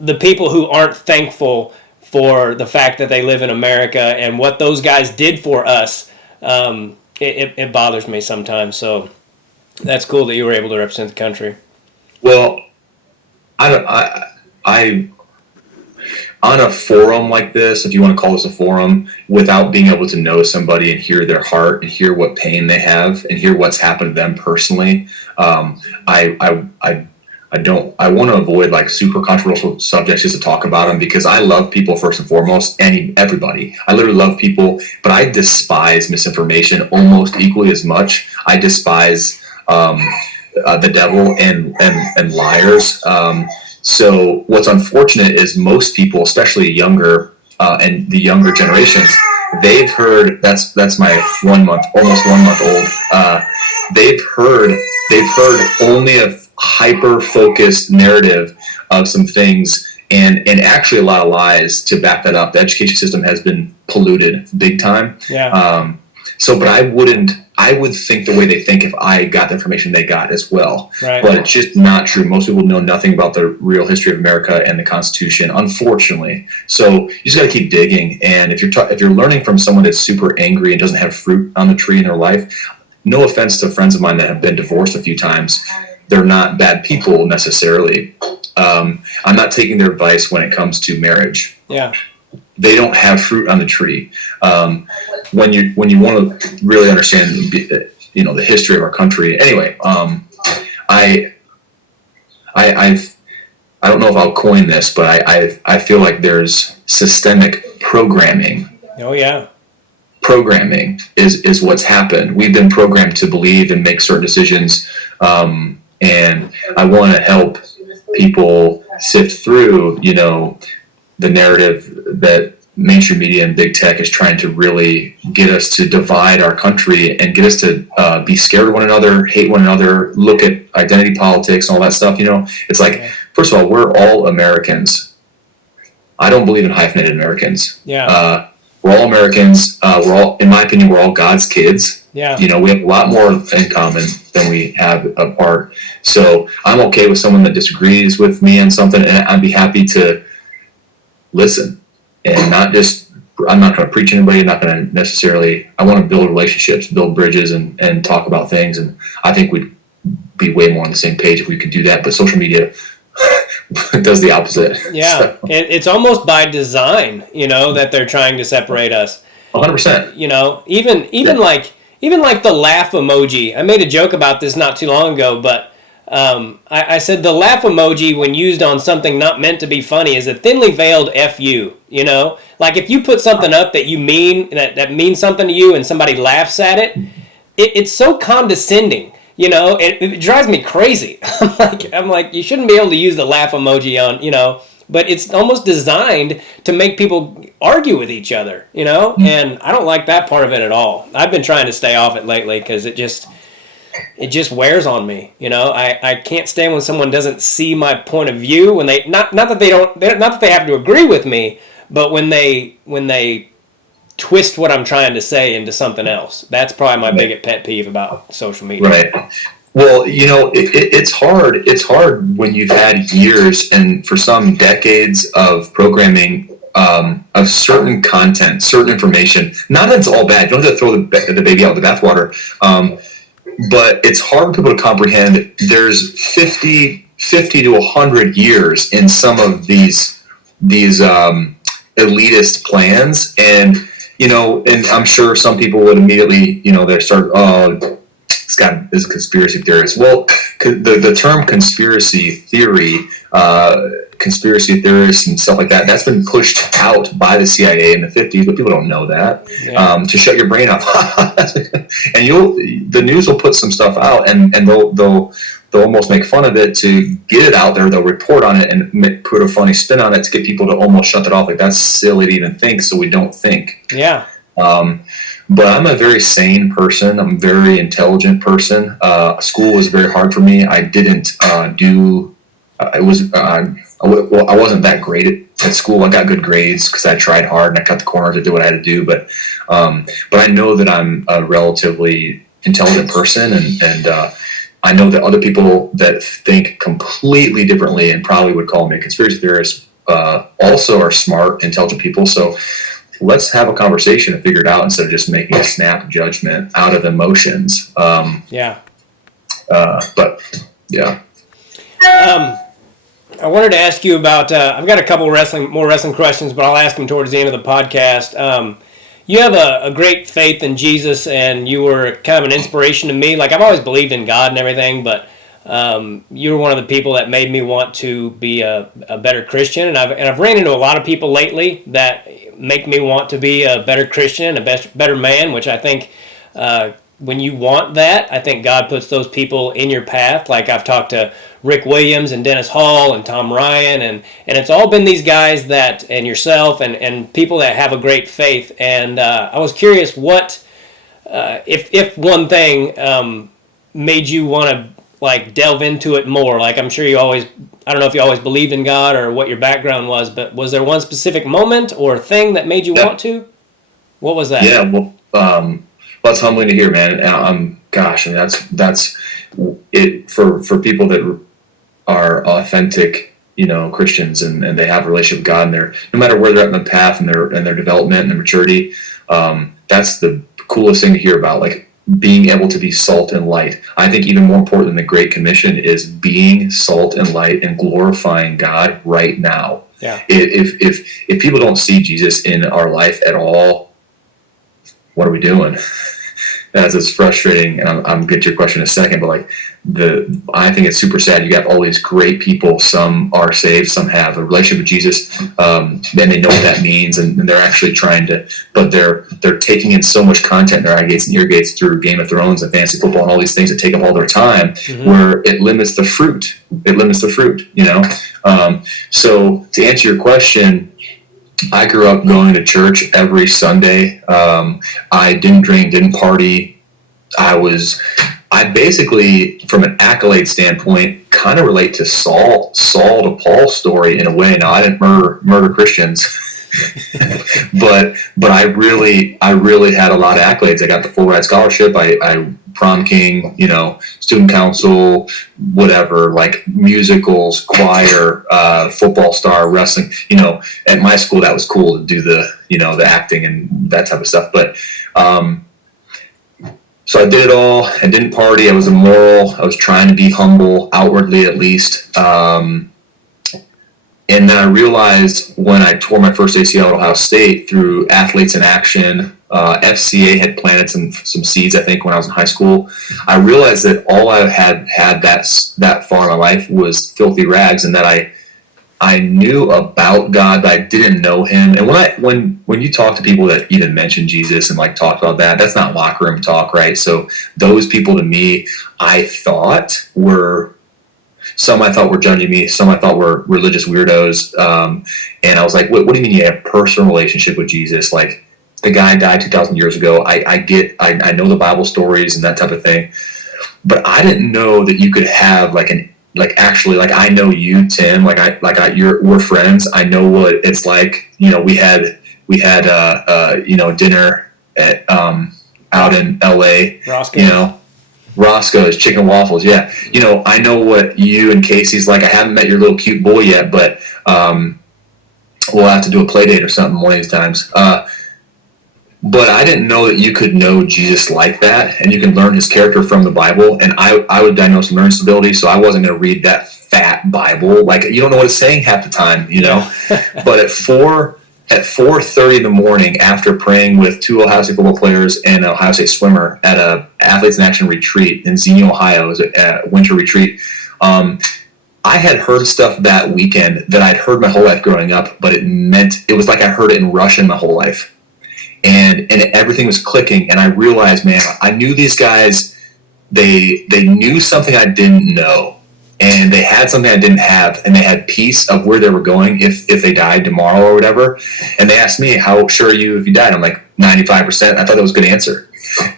the people who aren't thankful for the fact that they live in America and what those guys did for us. It bothers me sometimes. So that's cool that you were able to represent the country. Well, I on a forum like this, if you want to call this a forum, without being able to know somebody and hear their heart and hear what pain they have and hear what's happened to them personally, I want to avoid like super controversial subjects just to talk about them, because I love people first and foremost, and everybody. I literally love people, but I despise misinformation almost equally as much. I despise the devil and liars. So what's unfortunate is most people, especially younger and the younger generations, they've heard that's my almost 1 month old. They've heard only a hyper focused narrative of some things and actually a lot of lies to back that up. The education system has been polluted big time. Yeah. But I would think the way they think if I got the information they got as well. Right. But it's just not true. Most people know nothing about the real history of America and the Constitution, unfortunately. So you just got to keep digging. And if you're learning from someone that's super angry and doesn't have fruit on the tree in their life, no offense to friends of mine that have been divorced a few times, they're not bad people necessarily. I'm not taking their advice when it comes to marriage. Yeah. They don't have fruit on the tree. When you want to really understand, the history of our country. Anyway, I don't know if I'll coin this, but I feel like there's systemic programming. Oh yeah. Programming is what's happened. We've been programmed to believe and make certain decisions, and I want to help people sift through, the narrative that mainstream media and big tech is trying to really get us to divide our country and get us to be scared of one another, hate one another, look at identity politics and all that stuff. It's like, first of all, we're all Americans. I don't believe in hyphenated Americans. Yeah. We're all Americans. We're all, in my opinion, we're all God's kids. Yeah. You know, we have a lot more in common than we have apart. So I'm okay with someone that disagrees with me on something, and I'd be happy to listen and not just. I'm not going to preach anybody. I'm not going to necessarily. I want to build relationships, build bridges, and talk about things. And I think we'd be way more on the same page if we could do that. But social media does the opposite. Yeah, So, it's almost by design, that they're trying to separate us. 100%. Even like the laugh emoji. I made a joke about this not too long ago, but I said the laugh emoji, when used on something not meant to be funny, is a thinly veiled "fu." Like if you put something up that you mean that means something to you, and somebody laughs at it, it's so condescending. It drives me crazy. I'm like, you shouldn't be able to use the laugh emoji on, but it's almost designed to make people argue with each other, and I don't like that part of it at all. I've been trying to stay off it lately because it just wears on me. I can't stand when someone doesn't see my point of view, when they, not that they have to agree with me, but when they twist what I'm trying to say into something else. That's probably my biggest pet peeve about social media. Right. Well, it's hard. It's hard when you've had years and for some decades of programming of certain content, certain information. Not that it's all bad. You don't have to throw the baby out with the bathwater. But it's hard for people to comprehend. There's 50 to 100 years in some of these elitist plans, and and I'm sure some people would immediately, they start, oh, this guy is a conspiracy theorist. Well, the term conspiracy theorists and stuff like that, that's been pushed out by the CIA in the 50s, but people don't know that. Yeah. To shut your brain off. And the news will put some stuff out, and they'll almost make fun of it to get it out there. They'll report on it and put a funny spin on it to get people to almost shut it off. Like, that's silly to even think, so we don't think. Yeah. But I'm a very sane person. I'm a very intelligent person. School was very hard for me. I didn't I wasn't that great at school. I got good grades because I tried hard and I cut the corners to do what I had to do. But I know that I'm a relatively intelligent person, and I know that other people that think completely differently and probably would call me a conspiracy theorist also are smart, intelligent people. So let's have a conversation and figure it out instead of just making a snap judgment out of emotions. Yeah. But yeah. I wanted to ask you about. I've got a couple more wrestling questions, but I'll ask them towards the end of the podcast. You have a great faith in Jesus, and you were kind of an inspiration to me. Like, I've always believed in God and everything, but you were one of the people that made me want to be a better Christian. And I've ran into a lot of people lately that make me want to be a better Christian, a better man, which I think when you want that, I think God puts those people in your path. Like, I've talked to Rick Williams and Dennis Hall and Tom Ryan, and it's all been these guys that, and yourself, and people that have a great faith. And I was curious what, if one thing made you want to like delve into it more. Like, I'm sure I don't know if you always believed in God or what your background was, but was there one specific moment or thing that made you want to? What was that? Yeah, well, that's humbling to hear, man. Gosh, and that's it for people that are authentic, Christians, and they have a relationship with God, and they're, no matter where they're at in the path and their development and their maturity, that's the coolest thing to hear about. Like, being able to be salt and light. I think even more important than the Great Commission is being salt and light and glorifying God right now. Yeah. If people don't see Jesus in our life at all, what are we doing? It's frustrating, and I'm get to your question in a second, but like I think it's super sad. You have all these great people. Some are saved, some have a relationship with Jesus, then they know what that means, and they're actually trying to. But they're taking in so much content in their eye gates and ear gates through Game of Thrones and fantasy football and all these things that take up all their time, where it limits the fruit. So to answer your question, I grew up going to church every Sunday. I didn't drink, didn't party. I basically, from an accolade standpoint, kind of relate to Saul to Paul's story in a way. Now, I didn't murder Christians, but I really had a lot of accolades. I got the full ride scholarship. I prom king, student council, whatever, like musicals, choir, football star, wrestling. At my school that was cool to do the acting and that type of stuff. But so I did it all. I didn't party. I was immoral. I was trying to be humble, outwardly at least. And then I realized when I tore my first ACL at Ohio State through Athletes in Action, FCA had planted some seeds, I think, when I was in high school. I realized that all I had that far in my life was filthy rags, and that I knew about God, but I didn't know Him. And when you talk to people that even mention Jesus and like talk about that, that's not locker room talk, right? So those people to me, some I thought were judging me, some I thought were religious weirdos. And I was like, what do you mean you have a personal relationship with Jesus? Like, the guy died 2,000 years ago. I know the Bible stories and that type of thing. But I didn't know that you could have actually, I know you, Tim, we're friends. I know what it's like. We had dinner at, out in LA, Roscoe. Roscoe's Chicken Waffles. Yeah. I know what you and Casey's like. I haven't met your little cute boy yet, but we'll have to do a play date or something one of these times. But I didn't know that you could know Jesus like that, and you can learn His character from the Bible. And I would diagnose learning disability, so I wasn't going to read that fat Bible. Like, you don't know what it's saying half the time, But at 4:30 in the morning, after praying with 2 Ohio State football players and an Ohio State swimmer at a Athletes in Action retreat in Xenia, Ohio, it was a winter retreat. I had heard stuff that weekend that I'd heard my whole life growing up, but it was like I heard it in Russian my whole life. And everything was clicking, and I realized, man, I knew these guys. They knew something I didn't know, and they had something I didn't have, and they had peace of where they were going if they died tomorrow or whatever. And they asked me, "How sure are you if you died?" I'm like 95%. I thought that was a good answer.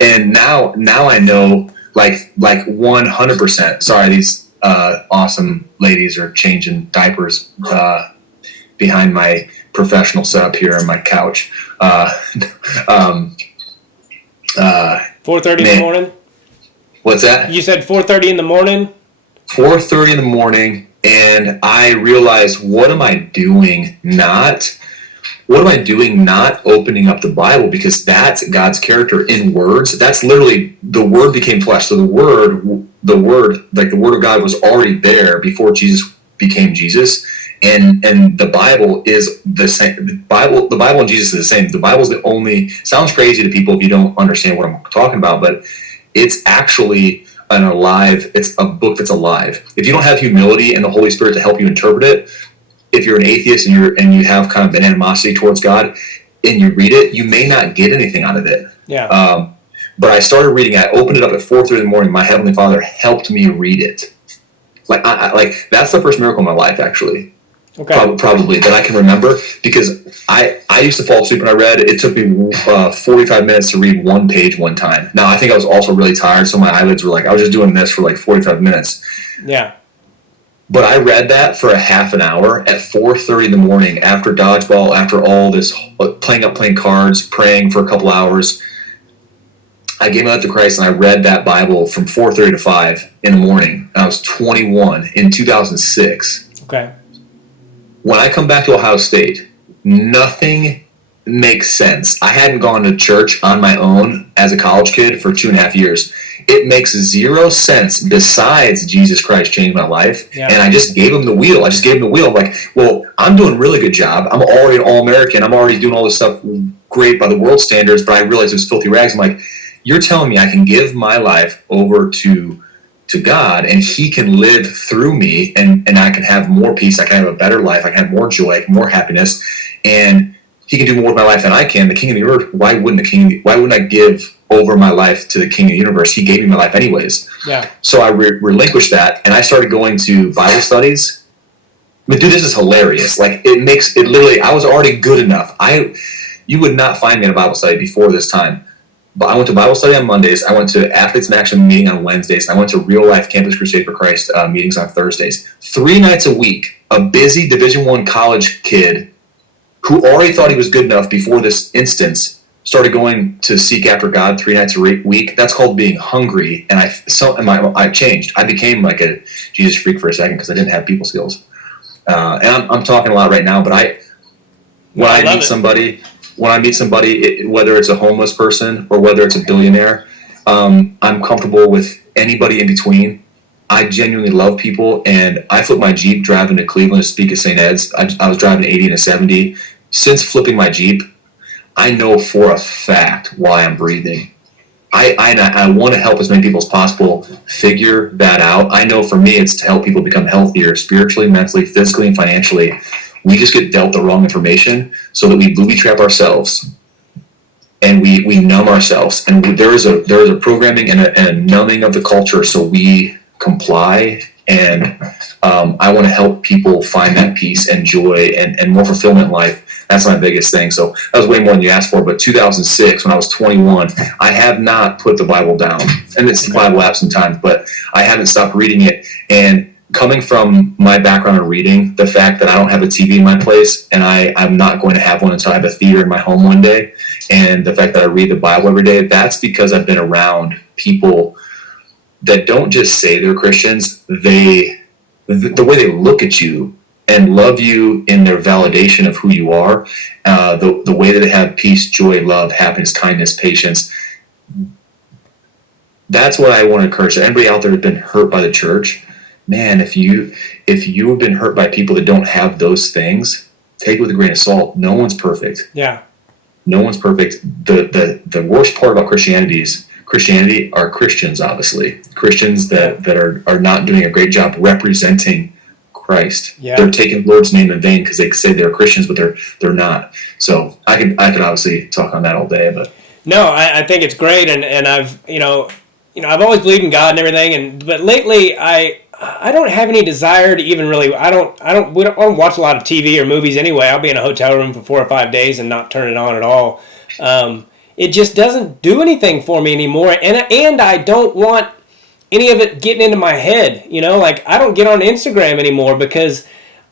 And now I know like 100%. Sorry, these awesome ladies are changing diapers behind my professional setup here on my couch. 4:30 in the morning. What's that? You said 4:30 in the morning. 4:30 in the morning, and I realized, what am I doing? Not opening up the Bible, because that's God's character in words. That's literally, the Word became flesh. So the word, like the Word of God was already there before Jesus became Jesus. And the Bible is the same. The Bible and Jesus is the same. The Bible is the only, sounds crazy to people if you don't understand what I'm talking about, but it's actually it's a book that's alive. If you don't have humility and the Holy Spirit to help you interpret it, if you're an atheist and you have kind of an animosity towards God and you read it, you may not get anything out of it. Yeah. But I started reading. I opened it up at 4:30 in the morning. My Heavenly Father helped me read it. Like that's the first miracle in my life, actually. Okay. Probably that I can remember, because I used to fall asleep when I read. It took me 45 minutes to read one page one time. Now, I think I was also really tired, so my eyelids were I was just doing this for 45 minutes. Yeah. But I read that for a half an hour at 4:30 in the morning, after dodgeball, after all this playing cards, praying for a couple hours. I gave my life to Christ, and I read that Bible from 4:30 to 5 in the morning. I was 21 in 2006. Okay. When I come back to Ohio State, nothing makes sense. I hadn't gone to church on my own as a college kid for 2.5 years. It makes zero sense besides Jesus Christ changed my life. Yeah. And I just gave him the wheel. I'm like, well, I'm doing a really good job. I'm already an All-American. I'm already doing all this stuff great by the world standards, but I realized it was filthy rags. I'm like, you're telling me I can give my life over to God, and he can live through me, and I can have more peace, I can have a better life, I can have more joy, more happiness, and he can do more with my life than I can. The King of the Universe, why wouldn't I give over my life to the King of the Universe? He gave me my life anyways. Yeah. So I relinquished that, and I started going to Bible studies. But dude, this is hilarious. Like, it literally, I was already good enough. You would not find me in a Bible study before this time. But I went to Bible study on Mondays. I went to Athletes in Action meeting on Wednesdays. And I went to Real Life Campus Crusade for Christ meetings on Thursdays. 3 nights a week, a busy Division I college kid who already thought he was good enough before this instance started going to seek after God 3 nights a week. That's called being hungry. And I changed. I became like a Jesus freak for a second because I didn't have people skills. And I'm talking a lot right now, but when I meet somebody, whether it's a homeless person or whether it's a billionaire, I'm comfortable with anybody in between. I genuinely love people, and I flipped my Jeep driving to Cleveland to speak at St. Ed's. I was driving 80 and a 70. Since flipping my Jeep, I know for a fact why I'm breathing. I want to help as many people as possible figure that out. I know for me, it's to help people become healthier spiritually, mentally, physically, and financially. We just get dealt the wrong information so that we booby trap ourselves and we numb ourselves. And there is a programming and a numbing of the culture so we comply. And I want to help people find that peace and joy and more fulfillment in life. That's my biggest thing. So that was way more than you asked for. But 2006, when I was 21, I have not put the Bible down. And it's the Bible app sometimes, but I haven't stopped reading it. And coming from my background in reading, the fact that I don't have a TV in my place and I'm not going to have one until I have a theater in my home one day, and the fact that I read the Bible every day, that's because I've been around people that don't just say they're Christians. The way they look at you and love you in their validation of who you are, the way that they have peace, joy, love, happiness, kindness, patience. That's what I want to encourage. Anybody out there who's been hurt by the church, man, if you have been hurt by people that don't have those things, take it with a grain of salt. No one's perfect. Yeah. No one's perfect. The worst part about Christianity are Christians, obviously. Christians that are not doing a great job representing Christ. Yeah. They're taking the Lord's name in vain because they say they're Christians, but they're not. So I could obviously talk on that all day, but no, I think it's great, and I've I've always believed in God and everything, but lately I don't have any desire to even really I don't watch a lot of TV or movies anyway. I'll be in a hotel room for 4 or 5 days and not turn it on at all. It just doesn't do anything for me anymore, and I don't want any of it getting into my head. Like I don't get on Instagram anymore because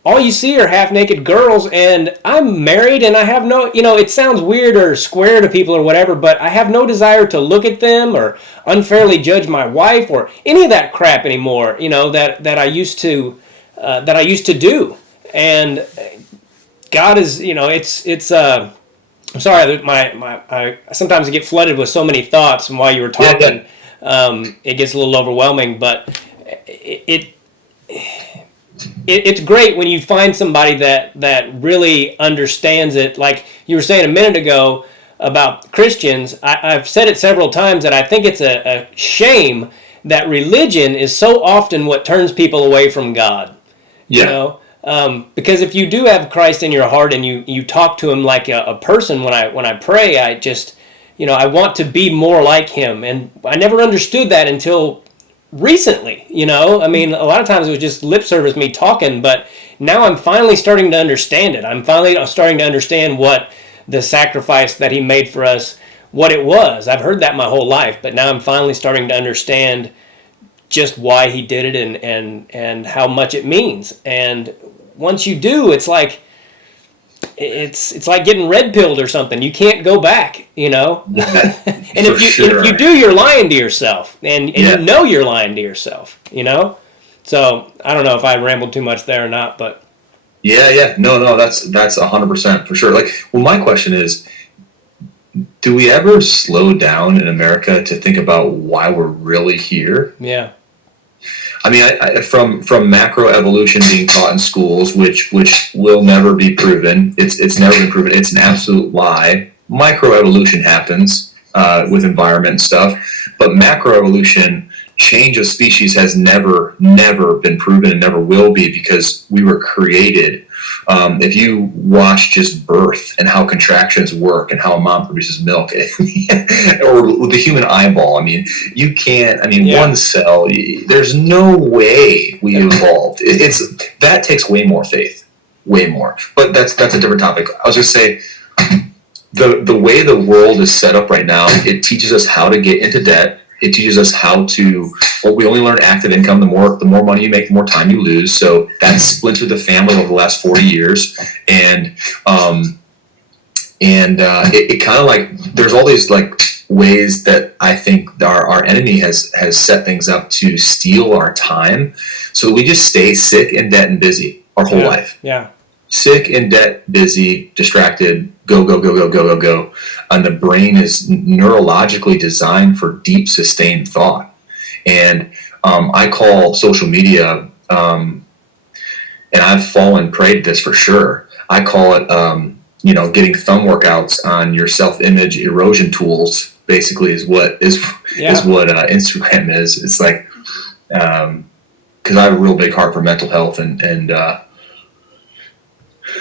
all you see are half-naked girls, and I'm married, and I have no, it sounds weird or square to people or whatever, but I have no desire to look at them or unfairly judge my wife or any of that crap anymore, that I used to do. And God is, I'm sorry, I sometimes get flooded with so many thoughts, and while you were talking, it gets a little overwhelming, but it's great when you find somebody that really understands it. Like you were saying a minute ago about Christians, I've said it several times that I think it's a shame that religion is so often what turns people away from God. yeah. Because if you do have Christ in your heart and you talk to him like a person, when I pray, I just, I want to be more like him. And I never understood that until recently, I mean, a lot of times it was just lip service, me talking, but now I'm finally starting to understand it. I'm finally starting to understand what the sacrifice that he made for us, what it was. I've heard that my whole life, but now I'm finally starting to understand just why he did it and how much it means. And once you do, it's like getting red pilled or something. You can't go back, And if you do, you're lying to yourself, and you're lying to yourself, So I don't know if I rambled too much there or not, but no, that's 100% for sure. Like, well, my question is, do we ever slow down in America to think about why we're really here? Yeah. I mean, from macro evolution being taught in schools, which will never be proven. It's never been proven. It's an absolute lie. Micro evolution happens with environment and stuff, but macro evolution, change of species, has never been proven and never will be, because we were created. If you watch just birth and how contractions work and how a mom produces milk, or the human eyeball, I mean, you can't. I mean, one cell. There's no way we evolved. That takes way more faith, way more. But that's a different topic. I was just saying, the way the world is set up right now, it teaches us how to get into debt. It teaches us how to. Well, we only learn active income. The more money you make, the more time you lose. So that's splintered the family over the last 40 years. And And it kind of like, there's all these like ways that I think our enemy has set things up to steal our time, so we just stay sick and debt and busy our whole life. Yeah. Sick and debt, busy, distracted, go, go, go, go, go, go, go. And the brain is neurologically designed for deep, sustained thought. And I call social media, and I've fallen prey to this for sure. I call it, getting thumb workouts on your self-image erosion tools. Basically, is what Instagram is. It's like, because I have a real big heart for mental health and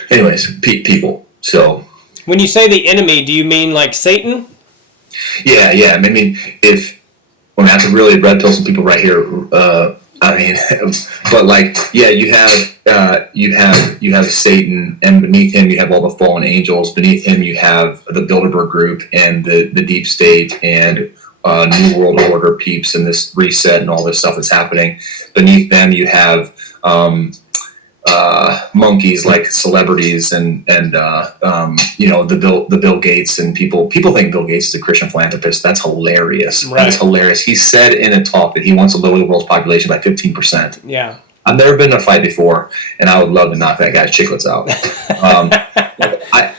anyways, people. So when you say the enemy, do you mean like Satan? Yeah. I mean, I have to really red pill some people right here. But like, yeah, you have Satan, and beneath him you have all the fallen angels. Beneath him you have the Bilderberg Group and the deep state and New World Order peeps and this reset and all this stuff that's happening. Beneath them you have monkeys like celebrities and the Bill Gates and people think Bill Gates is a Christian philanthropist. That's hilarious. Right. That is hilarious. He said in a talk that he wants to lower the world's population by 15%. Yeah. I've never been in a fight before, and I would love to knock that guy's chiclets out.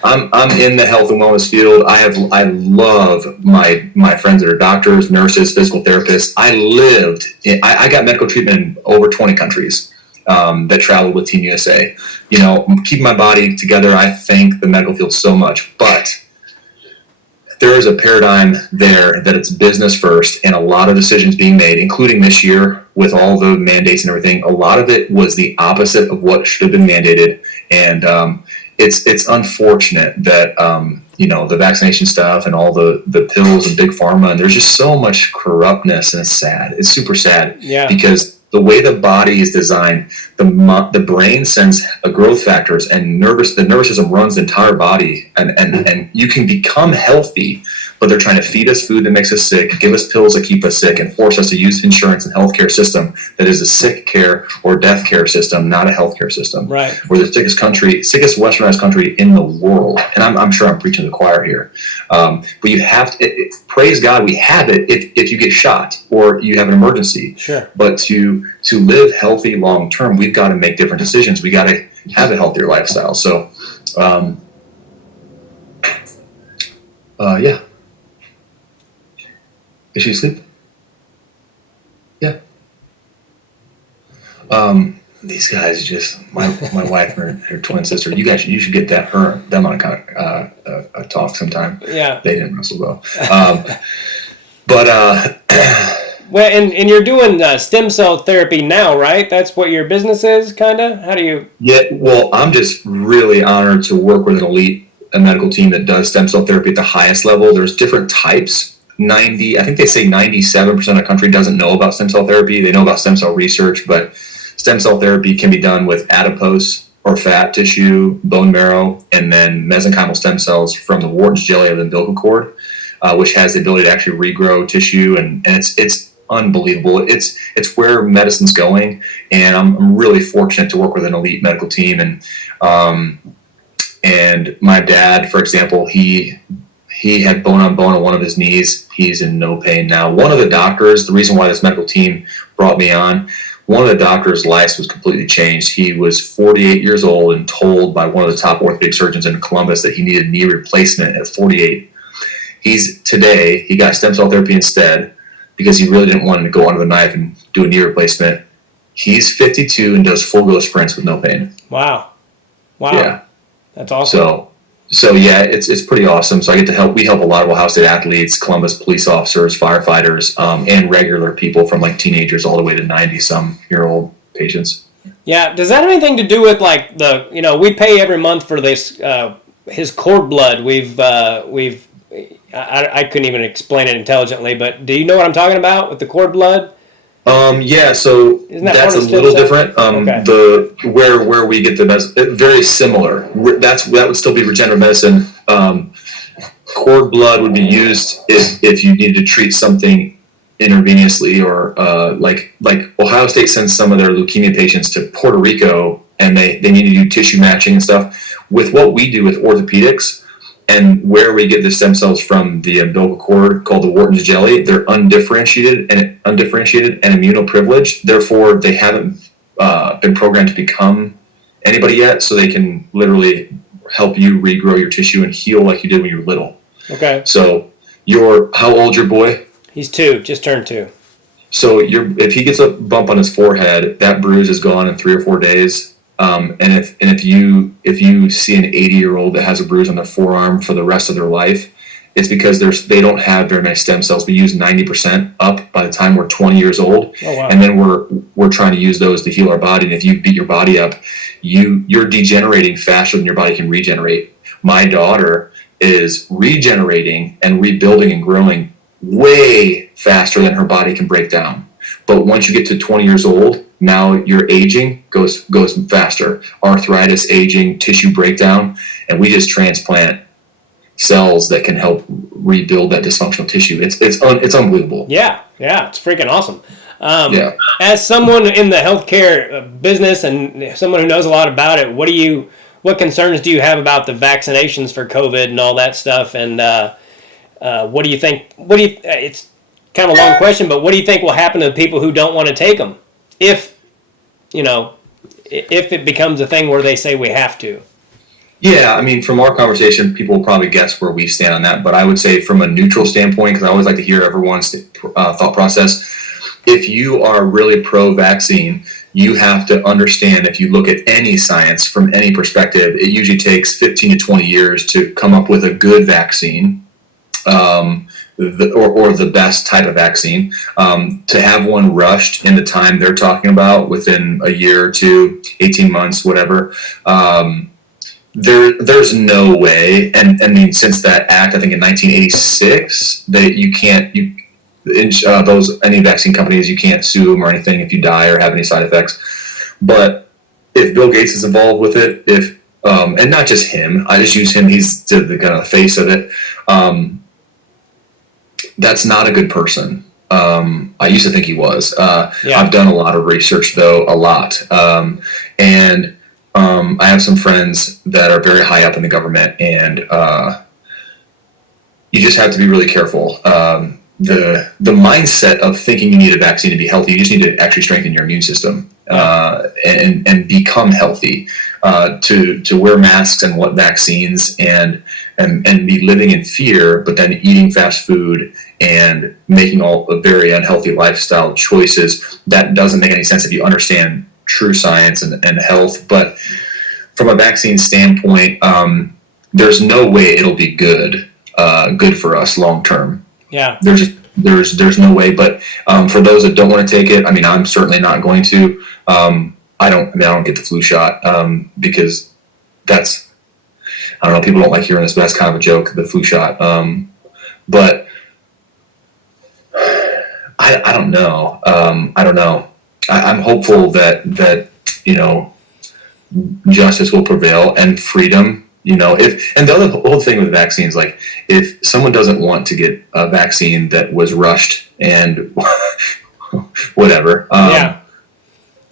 I'm in the health and wellness field. I love my friends that are doctors, nurses, physical therapists. I got medical treatment in over 20 countries. That traveled with Team USA. Keeping my body together, I thank the medical field so much. But there is a paradigm there that it's business first, and a lot of decisions being made, including this year with all the mandates and everything. A lot of it was the opposite of what should have been mandated, and it's unfortunate that the vaccination stuff and all the pills and big pharma, and there's just so much corruptness, and it's sad. It's super sad. Yeah. Because the way the body is designed, the brain sends growth factors, and the nervous system runs the entire body, and you can become healthy, but they're trying to feed us food that makes us sick, give us pills that keep us sick, and force us to use insurance and healthcare system that is a sick care or death care system, not a healthcare system. Right. We're the sickest westernized country in the world, and I'm sure I'm preaching to the choir here. But you have to, praise God, we have it if you get shot or you have an emergency. Sure. But to live healthy long term, we've got to make different decisions. We got to have a healthier lifestyle. So, yeah. Is she asleep? Yeah. These guys just my wife and her twin sister. You should get them on a talk sometime. Yeah. They didn't wrestle well. But well, and you're doing stem cell therapy now, right? That's what your business is, kind of? How do you... Yeah, well, I'm just really honored to work with an elite medical team that does stem cell therapy at the highest level. There's different types. I think they say 97% of the country doesn't know about stem cell therapy. They know about stem cell research, but stem cell therapy can be done with adipose or fat tissue, bone marrow, and then mesenchymal stem cells from the Wharton's jelly of the umbilical cord, which has the ability to actually regrow tissue, and it's unbelievable. It's where medicine's going, and I'm really fortunate to work with an elite medical team. And my dad, for example, he had bone on bone on one of his knees. He's in no pain now. One of the doctors, the reason why this medical team brought me on, one of the doctor's life was completely changed. He was 48 years old and told by one of the top orthopedic surgeons in Columbus that he needed knee replacement at 48. He got stem cell therapy instead, because he really didn't want to go under the knife and do a knee replacement. He's 52 and does full go sprints with no pain. Wow. Yeah. That's awesome. So yeah, it's pretty awesome. So I get to help. We help a lot of Ohio State athletes, Columbus police officers, firefighters, and regular people from like teenagers all the way to 90-some-year-old patients. Yeah. Does that have anything to do with like we pay every month for this his cord blood? I couldn't even explain it intelligently, but do you know what I'm talking about with the cord blood? Yeah, so that's a little different. Okay. Where we get the best, very similar. That would still be regenerative medicine. Cord blood would be used if you needed to treat something intravenously, or like Ohio State sends some of their leukemia patients to Puerto Rico, and they need to do tissue matching and stuff. With what we do with orthopedics, And where we get the stem cells from the umbilical cord, called the Wharton's jelly, they're undifferentiated and immunoprivileged. Therefore, they haven't been programmed to become anybody yet, so they can literally help you regrow your tissue and heal like you did when you were little. Okay. So, how old's your boy? He's 2, just turned 2. So if he gets a bump on his forehead, that bruise is gone in 3 or 4 days. And if you see an 80-year-old that has a bruise on their forearm for the rest of their life, it's because they don't have very many stem cells. We use 90% up by the time we're 20 years old. Oh, wow. And then we're trying to use those to heal our body. And if you beat your body up, you're degenerating faster than your body can regenerate. My daughter is regenerating and rebuilding and growing way faster than her body can break down. But once you get to 20 years old, now your aging goes faster. Arthritis, aging, tissue breakdown, and we just transplant cells that can help rebuild that dysfunctional tissue. It's unbelievable. Yeah, it's freaking awesome. Yeah. As someone in the healthcare business and someone who knows a lot about it, what concerns do you have about the vaccinations for COVID and all that stuff? And what do you think? It's kind of a long question, but what do you think will happen to the people who don't want to take them if it becomes a thing where they say we have to? Yeah, I mean, from our conversation, people will probably guess where we stand on that. But I would say from a neutral standpoint, because I always like to hear everyone's thought process, if you are really pro-vaccine, you have to understand, if you look at any science from any perspective, it usually takes 15 to 20 years to come up with a good vaccine. Or the best type of vaccine. To have one rushed in the time they're talking about, within a year or two, 18 months, whatever, there's no way. And I mean, since that act, I think in 1986, that you can't, any vaccine companies, you can't sue them or anything if you die or have any side effects. But if Bill Gates is involved with it, and not just him, I just use him, he's the kind of face of it. That's not a good person. I used to think he was. I've done a lot of research, though, a lot. And I have some friends that are very high up in the government, and you just have to be really careful. The mindset of thinking you need a vaccine to be healthy, you just need to actually strengthen your immune system and become healthy. To wear masks and what vaccines and be living in fear, but then eating fast food and making all very unhealthy lifestyle choices, that doesn't make any sense if you understand true science and health. But from a vaccine standpoint, there's no way it'll be good for us long term. Yeah. There's no way. But for those that don't want to take it, I mean, I'm certainly not going to. I don't get the flu shot because that's, I don't know, people don't like hearing this, but that's kind of a joke, the flu shot. But I don't know. I'm hopeful that justice will prevail and freedom. And the whole thing with vaccines, like, if someone doesn't want to get a vaccine that was rushed and whatever,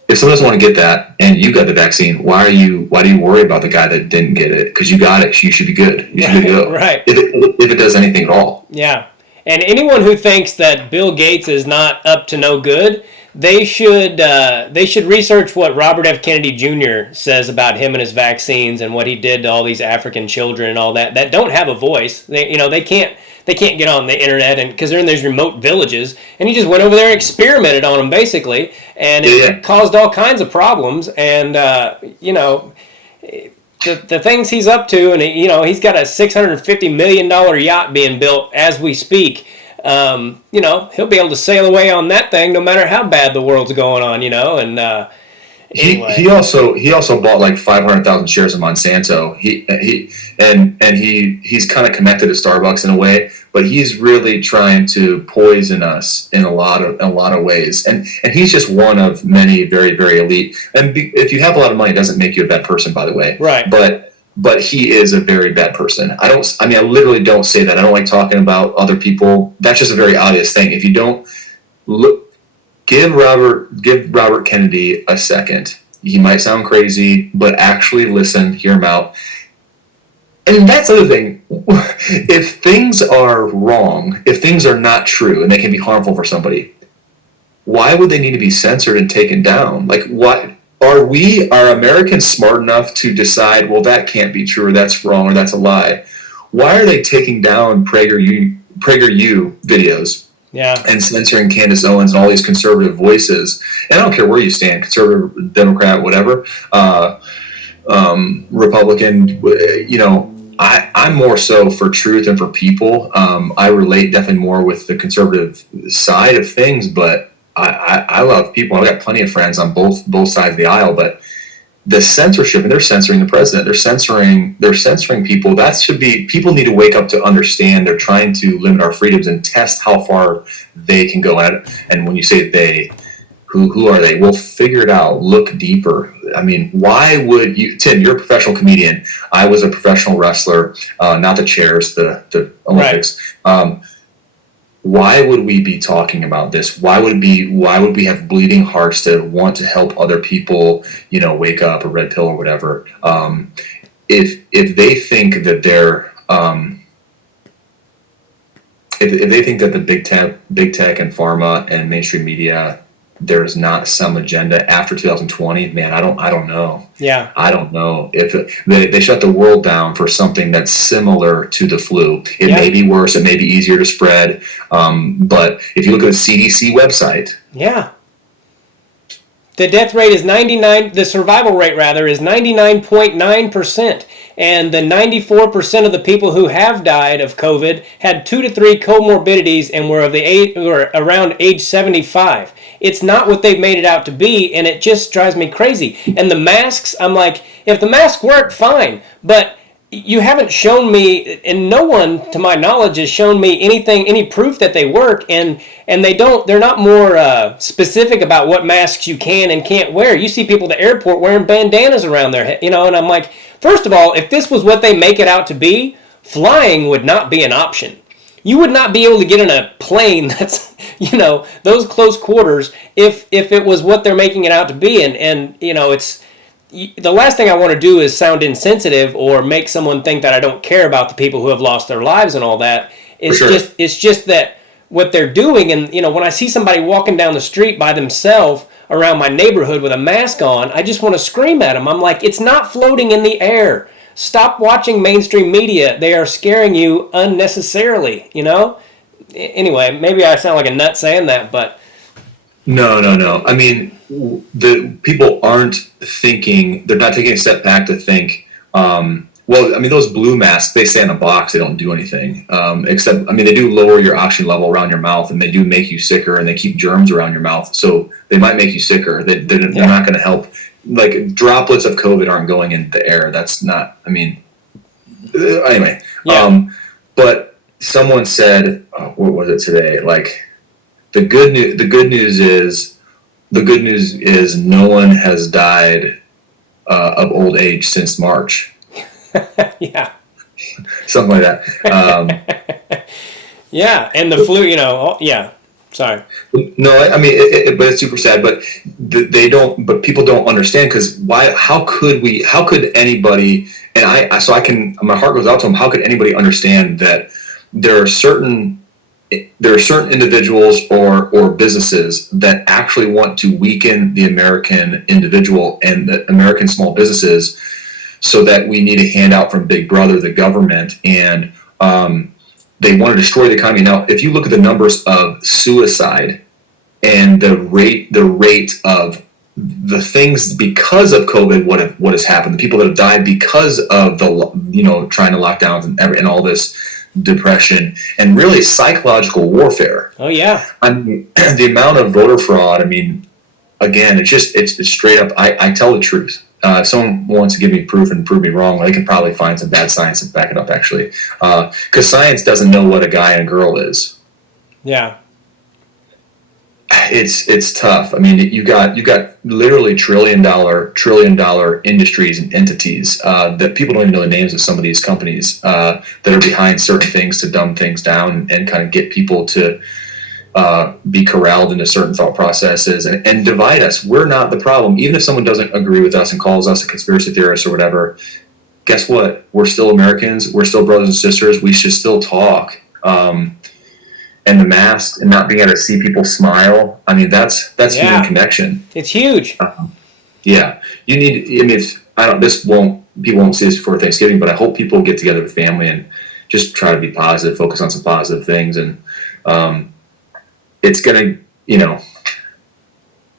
if someone doesn't want to get that and you got the vaccine, why do you worry about the guy that didn't get it? Because you got it, you should be good. You should be good to go. Right. If it does anything at all. Yeah. And anyone who thinks that Bill Gates is not up to no good, they should research what Robert F. Kennedy Jr. says about him and his vaccines and what he did to all these African children and all that don't have a voice. They can't get on the internet, and because they're in these remote villages, and he just went over there and experimented on them basically, and it caused all kinds of problems. And the things he's up to, and he's got a $650 million yacht being built as we speak. He'll be able to sail away on that thing no matter how bad the world's going on. And anyway. He also bought like 500,000 shares of Monsanto. He's kind of connected to Starbucks in a way, but he's really trying to poison us in a lot of ways. And he's just one of many very, very elite. And if you have a lot of money, it doesn't make you a bad person, by the way. Right. But he is a very bad person. I literally don't say that. I don't like talking about other people. That's just a very obvious thing. If you don't give Robert Kennedy a second. He might sound crazy, but actually listen, hear him out. And that's the other thing. If things are wrong, if things are not true and they can be harmful for somebody, why would they need to be censored and taken down? Like, what are Americans smart enough to decide, well, that can't be true, or that's wrong, or that's a lie? Why are they taking down PragerU videos Yeah. and censoring Candace Owens and all these conservative voices? And I don't care where you stand, conservative, Democrat, whatever, Republican, you know, I'm more so for truth and for people. I relate definitely more with the conservative side of things, but I love people. I've got plenty of friends on both sides of the aisle, but the censorship, and they're censoring the president, they're censoring people. That should be, people need to wake up to understand they're trying to limit our freedoms and test how far they can go at it. And when you say they, who are they? We'll figure it out. Look deeper. I mean, why would you, Tim, you're a professional comedian. I was a professional wrestler, not the chairs, the Olympics. Right. Why would we be talking about this? Why would we have bleeding hearts to want to help other people, you know, wake up, or red pill or whatever? If they think that they're if they think that the big tech and pharma and mainstream media, there's not some agenda after 2020, man, I don't know. Yeah. I don't know if they shut the world down for something that's similar to the flu. It may be worse. It may be easier to spread. But if you look at the CDC website. Yeah. The death rate is 99, the survival rate rather is 99.9%. And the 94% of the people who have died of COVID had 2 to 3 comorbidities and were around age 75. It's not what they've made it out to be, and it just drives me crazy. And the masks, I'm like, if the mask worked, fine. But you haven't shown me, and no one, to my knowledge, has shown me any proof that they work, and they're not more specific about what masks you can and can't wear. You see people at the airport wearing bandanas around their head, you know, and I'm like, first of all, if this was what they make it out to be, flying would not be an option. You would not be able to get in a plane that's, you know, those close quarters if it was what they're making it out to be, and you know, it's, the last thing I want to do is sound insensitive or make someone think that I don't care about the people who have lost their lives and all that. It's just that what they're doing, and you know, when I see somebody walking down the street by themselves around my neighborhood with a mask on, I just want to scream at them. I'm like, it's not floating in the air. Stop watching mainstream media. They are scaring you unnecessarily, you know? Anyway, maybe I sound like a nut saying that, but No. I mean, the people aren't thinking, they're not taking a step back to think, well, I mean, those blue masks, they stay in a box, they don't do anything. Except, I mean, they do lower your oxygen level around your mouth, and they do make you sicker, and they keep germs around your mouth. So they might make you sicker. They're not going to help. Like, droplets of COVID aren't going into the air. That's not, I mean, anyway. Yeah. But someone said, what was it today? Like, the good news is no one has died of old age since March. Yeah. Something like that. Yeah, and the flu, you know, yeah. Sorry. No, I mean, but it's super sad. But But people don't understand, because why? How could anybody? And my heart goes out to them. How could anybody understand that there are certain individuals or businesses that actually want to weaken the American individual and the American small businesses, so that we need a handout from Big Brother, the government, and they want to destroy the economy. Now, if you look at the numbers of suicide and the rate of the things because of COVID, what has happened, the people that have died because of trying to lock down and all this depression and really psychological warfare. Oh yeah. I mean, the amount of voter fraud. I mean, again, it's straight up. I tell the truth. If someone wants to give me proof and prove me wrong, they can probably find some bad science to back it up, actually, because science doesn't know what a guy and a girl is. Yeah. It's tough. I mean, you got literally trillion dollar industries and entities that people don't even know the names of some of these companies that are behind certain things to dumb things down and kind of get people to be corralled into certain thought processes and divide us. We're not the problem. Even if someone doesn't agree with us and calls us a conspiracy theorist or whatever, guess what? We're still Americans. We're still brothers and sisters. We should still talk. And the mask and not being able to see people smile. I mean, that's human connection. It's huge. Yeah, you need. I mean, if I don't, people won't see this before Thanksgiving, but I hope people get together with family and just try to be positive, focus on some positive things, and it's gonna,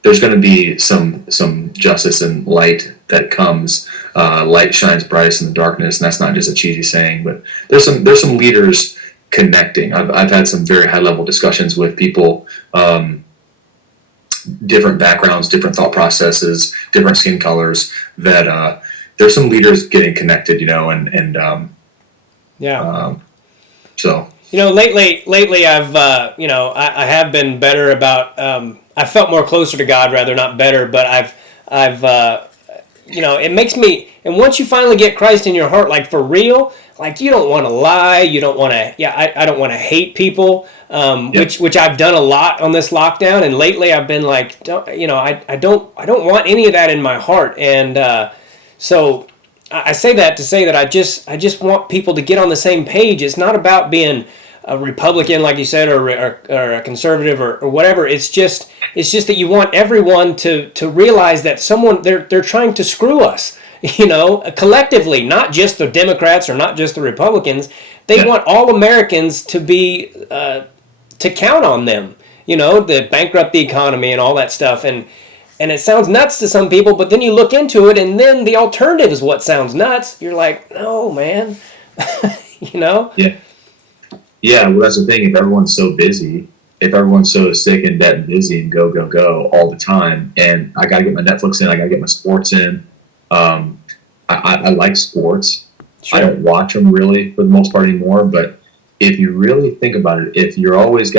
there's gonna be some justice and light that comes. Light shines brightest in the darkness, and that's not just a cheesy saying, but there's some leaders connecting. I've had some very high level discussions with people, different backgrounds, different thought processes, different skin colors. That there's some leaders getting connected, so. Lately I've I have been better about. I felt more closer to God, rather not better, but I've it makes me. And once you finally get Christ in your heart, like for real, like you don't want to lie, you don't want to. I don't want to hate people, which I've done a lot on this lockdown. And lately I've been like, I don't want any of that in my heart. And so I say that to say that I just want people to get on the same page. It's not about being a Republican, like you said, or a conservative or whatever. It's just that you want everyone to realize that they're trying to screw us, collectively, not just the Democrats or not just the Republicans. They want all Americans to be to count on them, to bankrupt the economy and all that stuff. And it sounds nuts to some people, but then you look into it, and then the alternative is what sounds nuts. You're like, no, man, Yeah. Yeah, well, that's the thing. If everyone's so busy, if everyone's so sick and dead and busy and go all the time, and I got to get my Netflix in, I got to get my sports in. I like sports. Sure. I don't watch them really for the most part anymore, but if you really think about it, if you're always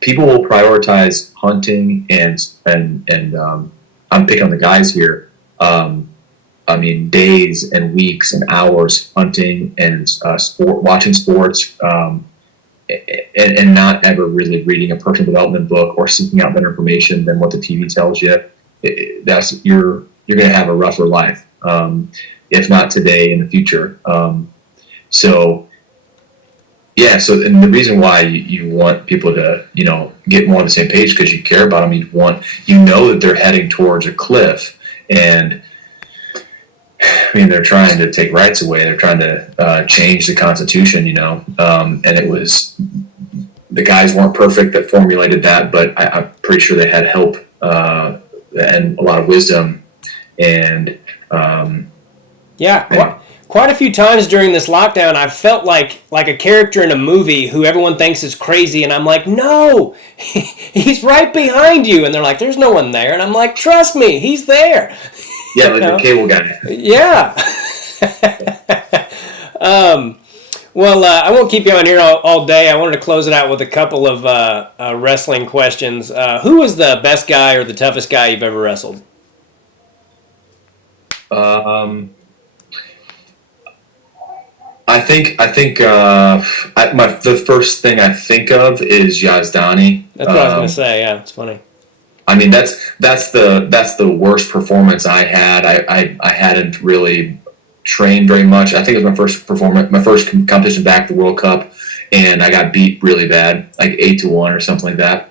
people will prioritize hunting and I'm picking on the guys here. Days and weeks and hours hunting and watching sports, and not ever really reading a personal development book or seeking out better information than what the TV tells you. You're going to have a rougher life, if not today, in the future. So and the reason why you want people to get more on the same page, because you care about them. You know that they're heading towards a cliff, and they're trying to take rights away. They're trying to change the Constitution, and it was, the guys weren't perfect that formulated that, but I'm pretty sure they had help and a lot of wisdom. And quite a few times during this lockdown, I felt like a character in a movie who everyone thinks is crazy, and I'm like, no, he's right behind you, and they're like, there's no one there, and I'm like, trust me, he's there. Yeah, like the cable guy. Yeah. I won't keep you on here all day. I wanted to close it out with a couple of wrestling questions. Who was the best guy or the toughest guy you've ever wrestled? I think the first thing I think of is Yazdani. That's what I was going to say. Yeah, it's funny. That's the worst performance I had. I hadn't really trained very much. I think it was my first competition back at the World Cup, and I got beat really bad, like 8-1 or something like that.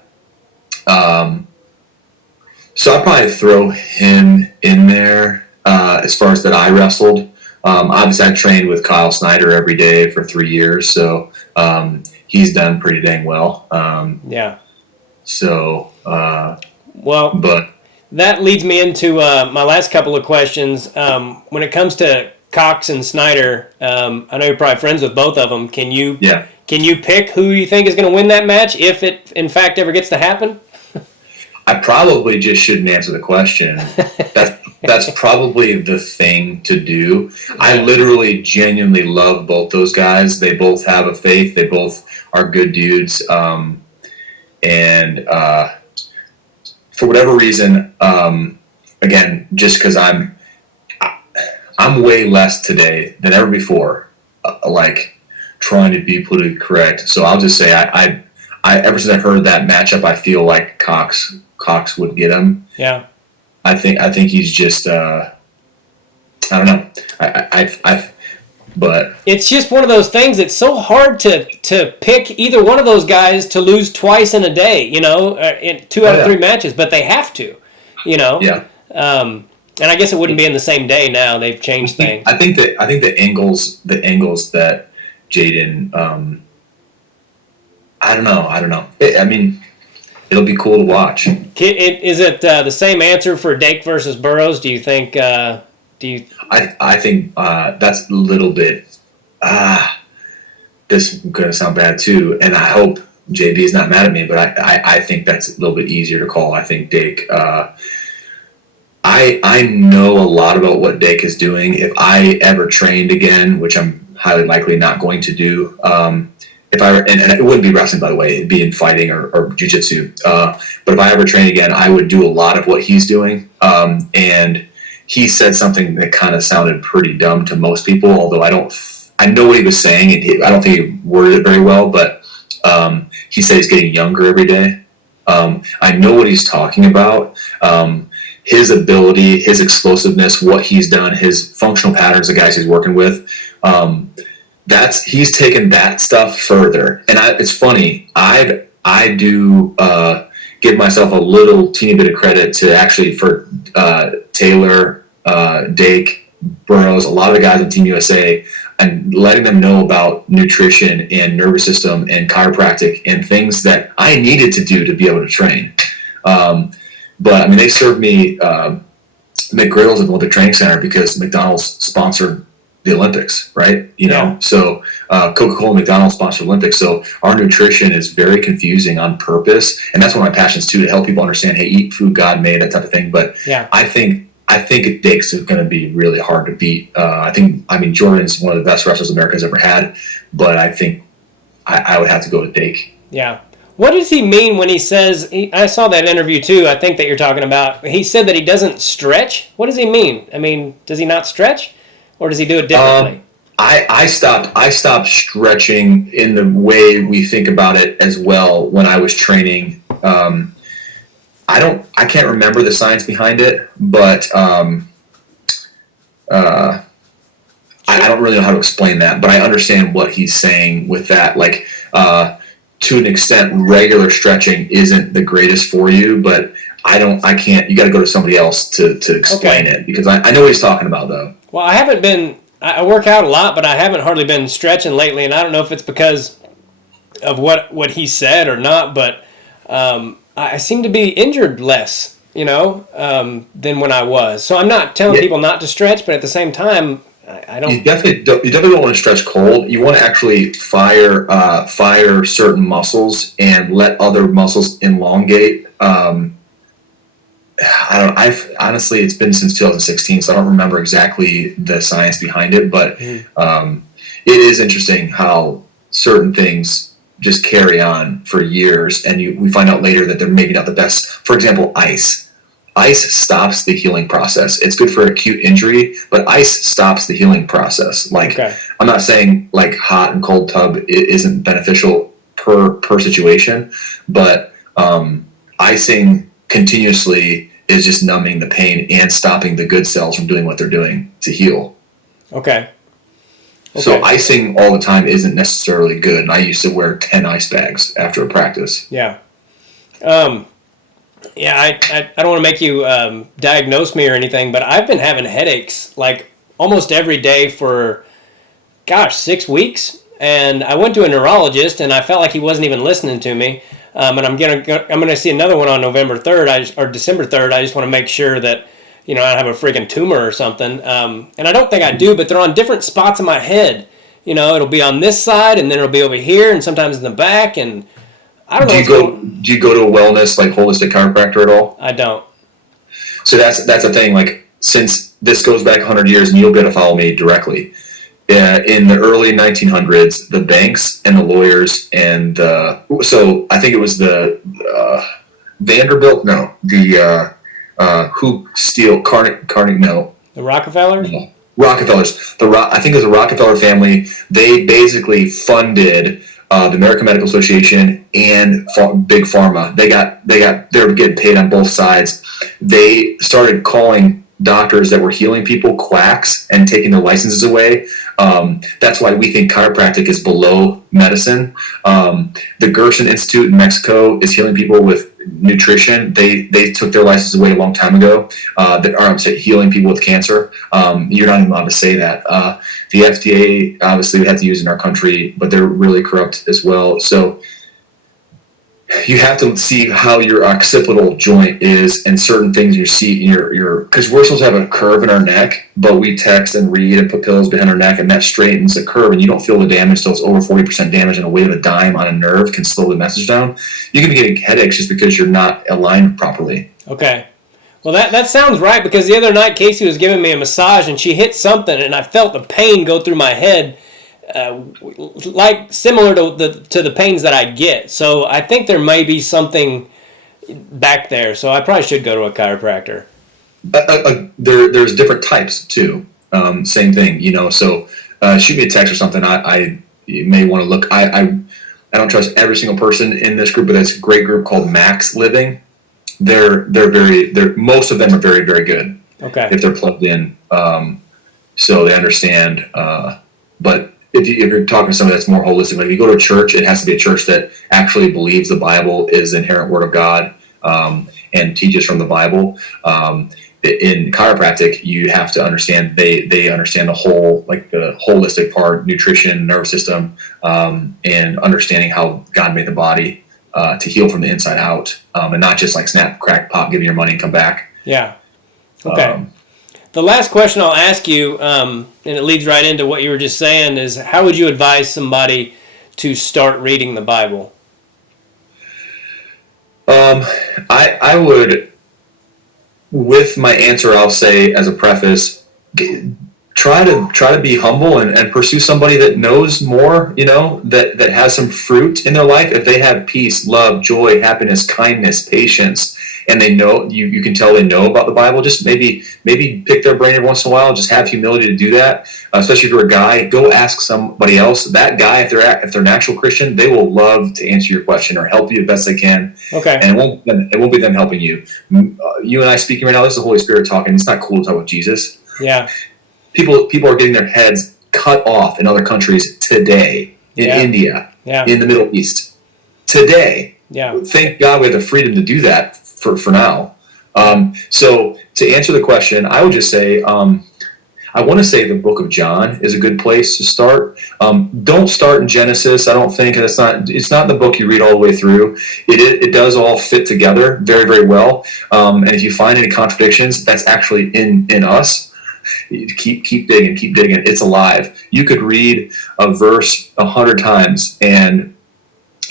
So I'd probably throw him in there as far as that I wrestled. Obviously, I trained with Kyle Snyder every day for 3 years, so he's done pretty dang well. So. But that leads me into my last couple of questions. When it comes to Cox and Snyder, I know you're probably friends with both of them. Can you pick who you think is going to win that match if it in fact ever gets to happen? I probably just shouldn't answer the question. That's probably the thing to do. I literally genuinely love both those guys. They both have a faith. They both are good dudes. For whatever reason, again, just because I'm way less today than ever before, like trying to be politically correct. So I'll just say I ever since I heard that matchup, I feel like Cox would get him. Yeah. I think he's just I don't know. But it's just one of those things. It's so hard to pick either one of those guys to lose twice in a day, in 2 out of 3 matches, but they have to, you know. yeah. And I guess it wouldn't be in the same day now. They've changed things. I think the angles that Jaden, I don't know. I mean, it'll be cool to watch. Is it the same answer for Dake versus Burroughs? Do you think? I think that's a little bit. This is gonna sound bad too, and I hope JB is not mad at me, but I think that's a little bit easier to call. I think Dake. I know a lot about what Dake is doing. If I ever trained again, which I'm highly likely not going to do, if I and it wouldn't be wrestling, by the way, it'd be in fighting or jiu-jitsu. But if I ever train again, I would do a lot of what he's doing. And he said something that kind of sounded pretty dumb to most people, although I know what he was saying, and I don't think he worded it very well, but he said he's getting younger every day. I know what he's talking about. His ability, his explosiveness, what he's done, his functional patterns, the guys he's working with, he's taken that stuff further. And it's funny, I do give myself a little teeny bit of credit to actually for Taylor, Dake, Burroughs, a lot of the guys on Team USA, and letting them know about nutrition and nervous system and chiropractic and things that I needed to do to be able to train. But I mean, they served me McGrill's at the Olympic Training Center because McDonald's sponsored the Olympics, right? So Coca-Cola and McDonald's sponsored Olympics. So our nutrition is very confusing on purpose, and that's one of my passions too, to help people understand, hey, eat food God made, that type of thing. But yeah. I think Dake's is going to be really hard to beat. Jordan's one of the best wrestlers America's ever had, but I think I would have to go with Dake. Yeah. What does he mean when he says, I saw that interview too, I think that you're talking about, he said that he doesn't stretch? What does he mean? I mean, does he not stretch? Or does he do it differently? I stopped stretching in the way we think about it as well when I was training. I can't remember the science behind it, but I don't really know how to explain that, but I understand what he's saying with that. Like, to an extent, regular stretching isn't the greatest for you, but I can't, you got to go to somebody else to explain it, because I know what he's talking about though. Well, I work out a lot, but I haven't hardly been stretching lately, and I don't know if it's because of what he said or not, but I seem to be injured less, than when I was. So I'm not telling people not to stretch, but at the same time, I don't. You definitely don't want to stretch cold. You want to actually fire certain muscles and let other muscles elongate. I've honestly, it's been since 2016, so I don't remember exactly the science behind it, but it is interesting how certain things just carry on for years, and we find out later that they're maybe not the best. For example, ice. Ice stops the healing process. It's good for acute injury, but ice stops the healing process. I'm not saying like hot and cold tub isn't beneficial per situation, but icing continuously is just numbing the pain and stopping the good cells from doing what they're doing to heal. Okay. So icing all the time isn't necessarily good. And I used to wear 10 ice bags after a practice. Yeah. I don't want to make you diagnose me or anything, but I've been having headaches like almost every day for, 6 weeks. And I went to a neurologist, and I felt like he wasn't even listening to me. And I'm gonna see another one on November 3rd or December 3rd. I just want to make sure that I don't have a freaking tumor or something. And I don't think I do, but they're on different spots in my head. It'll be on this side, and then it'll be over here, and sometimes in the back, and I don't know. Do you go to a wellness, like holistic chiropractor at all? I don't. So that's the thing. Like, since this goes back 100 years, and you'll be able to follow me directly. In the early 1900s, the banks and the lawyers and so I think it was the Vanderbilt, no, the Carnegie, no. The Rockefellers? No. Rockefellers. I think it was the Rockefeller family. They basically funded the American Medical Association and Big Pharma. They were getting paid on both sides. They started calling doctors that were healing people quacks and taking their licenses away. That's why we think chiropractic is below medicine. The Gerson Institute in Mexico is healing people with nutrition. They took their license away a long time ago. I'm saying healing people with cancer. You're not even allowed to say that. The FDA, obviously, we have to use in our country, but they're really corrupt as well. So you have to see how your occipital joint is and certain things in your seat and because we're supposed to have a curve in our neck, but we text and read and put pillows behind our neck, and that straightens the curve, and you don't feel the damage till it's over 40% damage, and a weight of a dime on a nerve can slow the message down. You can be getting headaches just because you're not aligned properly. Okay. Well, that sounds right, because the other night Casey was giving me a massage and she hit something and I felt the pain go through my head, like similar to the pains that I get. So I think there may be something back there. So I probably should go to a chiropractor. There's different types too. Same thing, So shoot me a text or something. You may want to look. I don't trust every single person in this group, but that's a great group called Max Living. Most of them are very, very good. Okay. If they're plugged in, so they understand. But if you're talking to somebody that's more holistic, like if you go to a church, it has to be a church that actually believes the Bible is the inherent Word of God, and teaches from the Bible. In chiropractic, you have to understand they understand the whole, like the holistic part, nutrition, nervous system, and understanding how God made the body to heal from the inside out, and not just like snap, crack, pop, give me your money and come back. Yeah. Okay. The last question I'll ask you, and it leads right into what you were just saying, is how would you advise somebody to start reading the Bible? I would, with my answer, I'll say as a preface, try to be humble and pursue somebody that knows more, that has some fruit in their life. If they have peace, love, joy, happiness, kindness, patience, and they know, you can tell they know about the Bible, just maybe pick their brain every once in a while. Just have humility to do that. Especially if you're a guy, go ask somebody else. That guy, if they're an actual Christian, they will love to answer your question or help you the best they can. Okay. And it won't be them helping you. You and I speaking right now, this is the Holy Spirit talking. It's not cool to talk with Jesus. Yeah. People are getting their heads cut off in other countries today, in India, in the Middle East, today. Yeah. Thank God we have the freedom to do that for now. So to answer the question, I would just say, I want to say the book of John is a good place to start. Don't start in Genesis. I don't think it's not the book you read all the way through. It does all fit together very, very well. And if you find any contradictions, that's actually in us. Keep digging. It's alive. You could read a verse 100 times and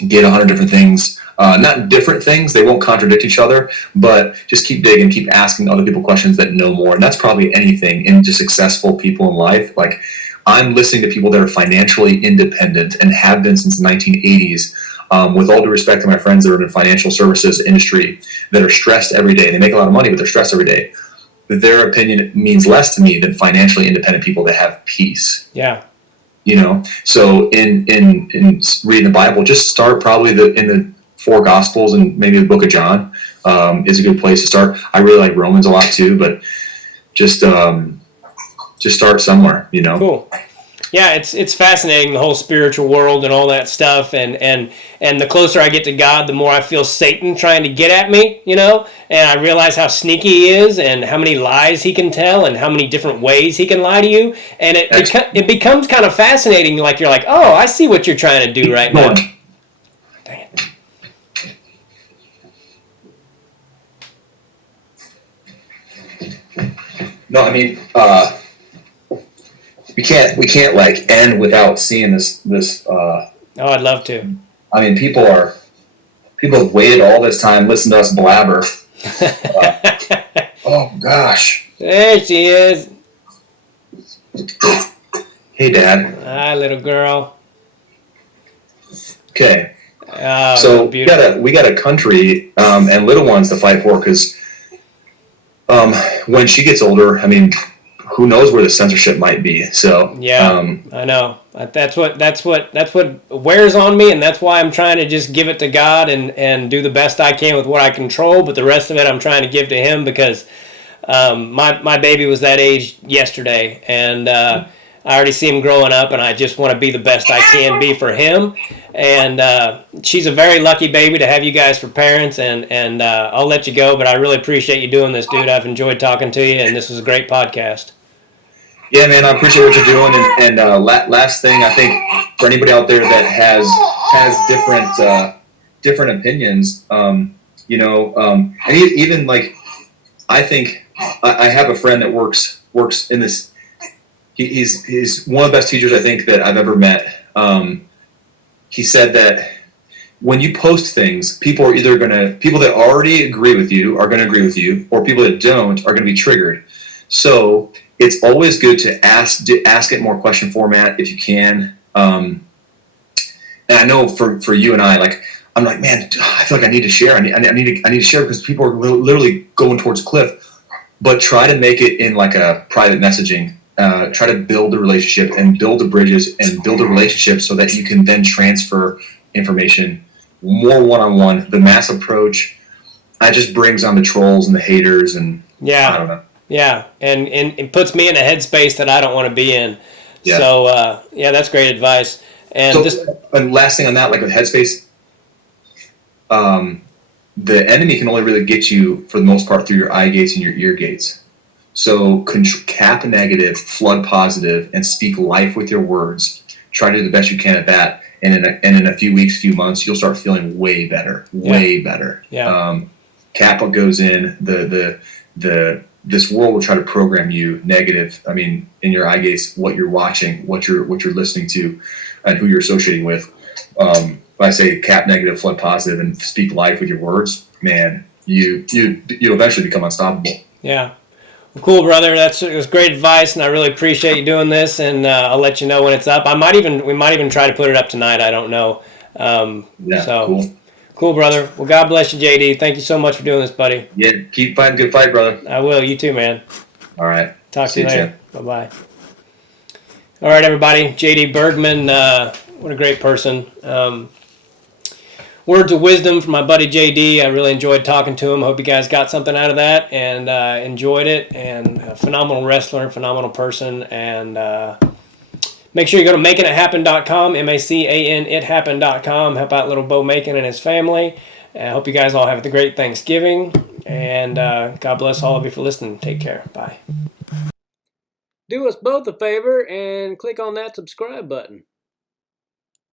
get 100 different things. Not different things, they won't contradict each other, but just keep digging, keep asking other people questions that know more. And that's probably anything in just successful people in life. Like, I'm listening to people that are financially independent and have been since the 1980s. With all due respect to my friends that are in the financial services industry that are stressed every day. They make a lot of money, but they're stressed every day. Their opinion means less to me than financially independent people that have peace. Yeah. So in reading the Bible, just start probably in the 4 Gospels and maybe the book of John is a good place to start. I really like Romans a lot too, but just start somewhere, Cool. Yeah, it's fascinating, the whole spiritual world and all that stuff, and the closer I get to God, the more I feel Satan trying to get at me, and I realize how sneaky he is and how many lies he can tell and how many different ways he can lie to you, and it becomes kind of fascinating, like you're like, oh, I see what you're trying to do right now. Dang it. No, I mean, we can't like end without seeing this. Oh, I'd love to. I mean, people have waited all this time, listened to us blabber. Oh gosh. There she is. Hey, Dad. Hi, little girl. Okay. Oh, so beautiful. we got a country and little ones to fight for, because when she gets older, I mean, who knows where the censorship might be? So yeah, I know. That's what wears on me, and that's why I'm trying to just give it to God and do the best I can with what I control. But the rest of it, I'm trying to give to Him, because My baby was that age yesterday, and I already see him growing up, and I just want to be the best I can be for him. And she's a very lucky baby to have you guys for parents, and I'll let you go, but I really appreciate you doing this, dude. I've enjoyed talking to you, and this was a great podcast. Yeah, man, I appreciate what you're doing. And last thing, I think for anybody out there that has different opinions, and even like I think I have a friend that works in this. He's one of the best teachers I think that I've ever met. He said that when you post things, people that already agree with you are gonna agree with you, or people that don't are gonna be triggered. So it's always good to ask it more question format if you can. And I know for you and I, like I'm like, man, I feel like I need to share. I need to share because people are literally going towards a cliff. But try to make it in like a private messaging. Try to build the relationship and build the bridges and build a relationship so that you can then transfer information more one-on-one. The mass approach, that just brings on the trolls and the haters and I don't know. Yeah, and it puts me in a headspace that I don't want to be in. Yeah. So, that's great advice. And last thing on that, like with headspace, the enemy can only really get you, for the most part, through your eye gates and your ear gates. So cap negative, flood positive, and speak life with your words. Try to do the best you can at that. And in a few weeks, few months, you'll start feeling way better. Way better. Yeah. Cap what goes in. This world will try to program you negative. I mean, in your eye gates, what you're watching, what you're listening to, and who you're associating with. I say cap negative, flood positive, and speak life with your words. Man, you'll eventually become unstoppable. Yeah. Well, cool, brother. It was great advice, and I really appreciate you doing this. And I'll let you know when it's up. We might even try to put it up tonight. I don't know. Cool, brother. Well, God bless you, JD. Thank you so much for doing this, buddy. Yeah, keep fighting good fight, brother. I will. You too, man. All right. Talk to you later. Bye-bye. All right, everybody. JD Bergman, what a great person. Words of wisdom from my buddy JD. I really enjoyed talking to him. Hope you guys got something out of that and enjoyed it. And a phenomenal wrestler, phenomenal person. And make sure you go to makingithappen.com, MACANithappen.com. Help out little Bo Macon and his family. I hope you guys all have a great Thanksgiving. And God bless all of you for listening. Take care. Bye. Do us both a favor and click on that subscribe button.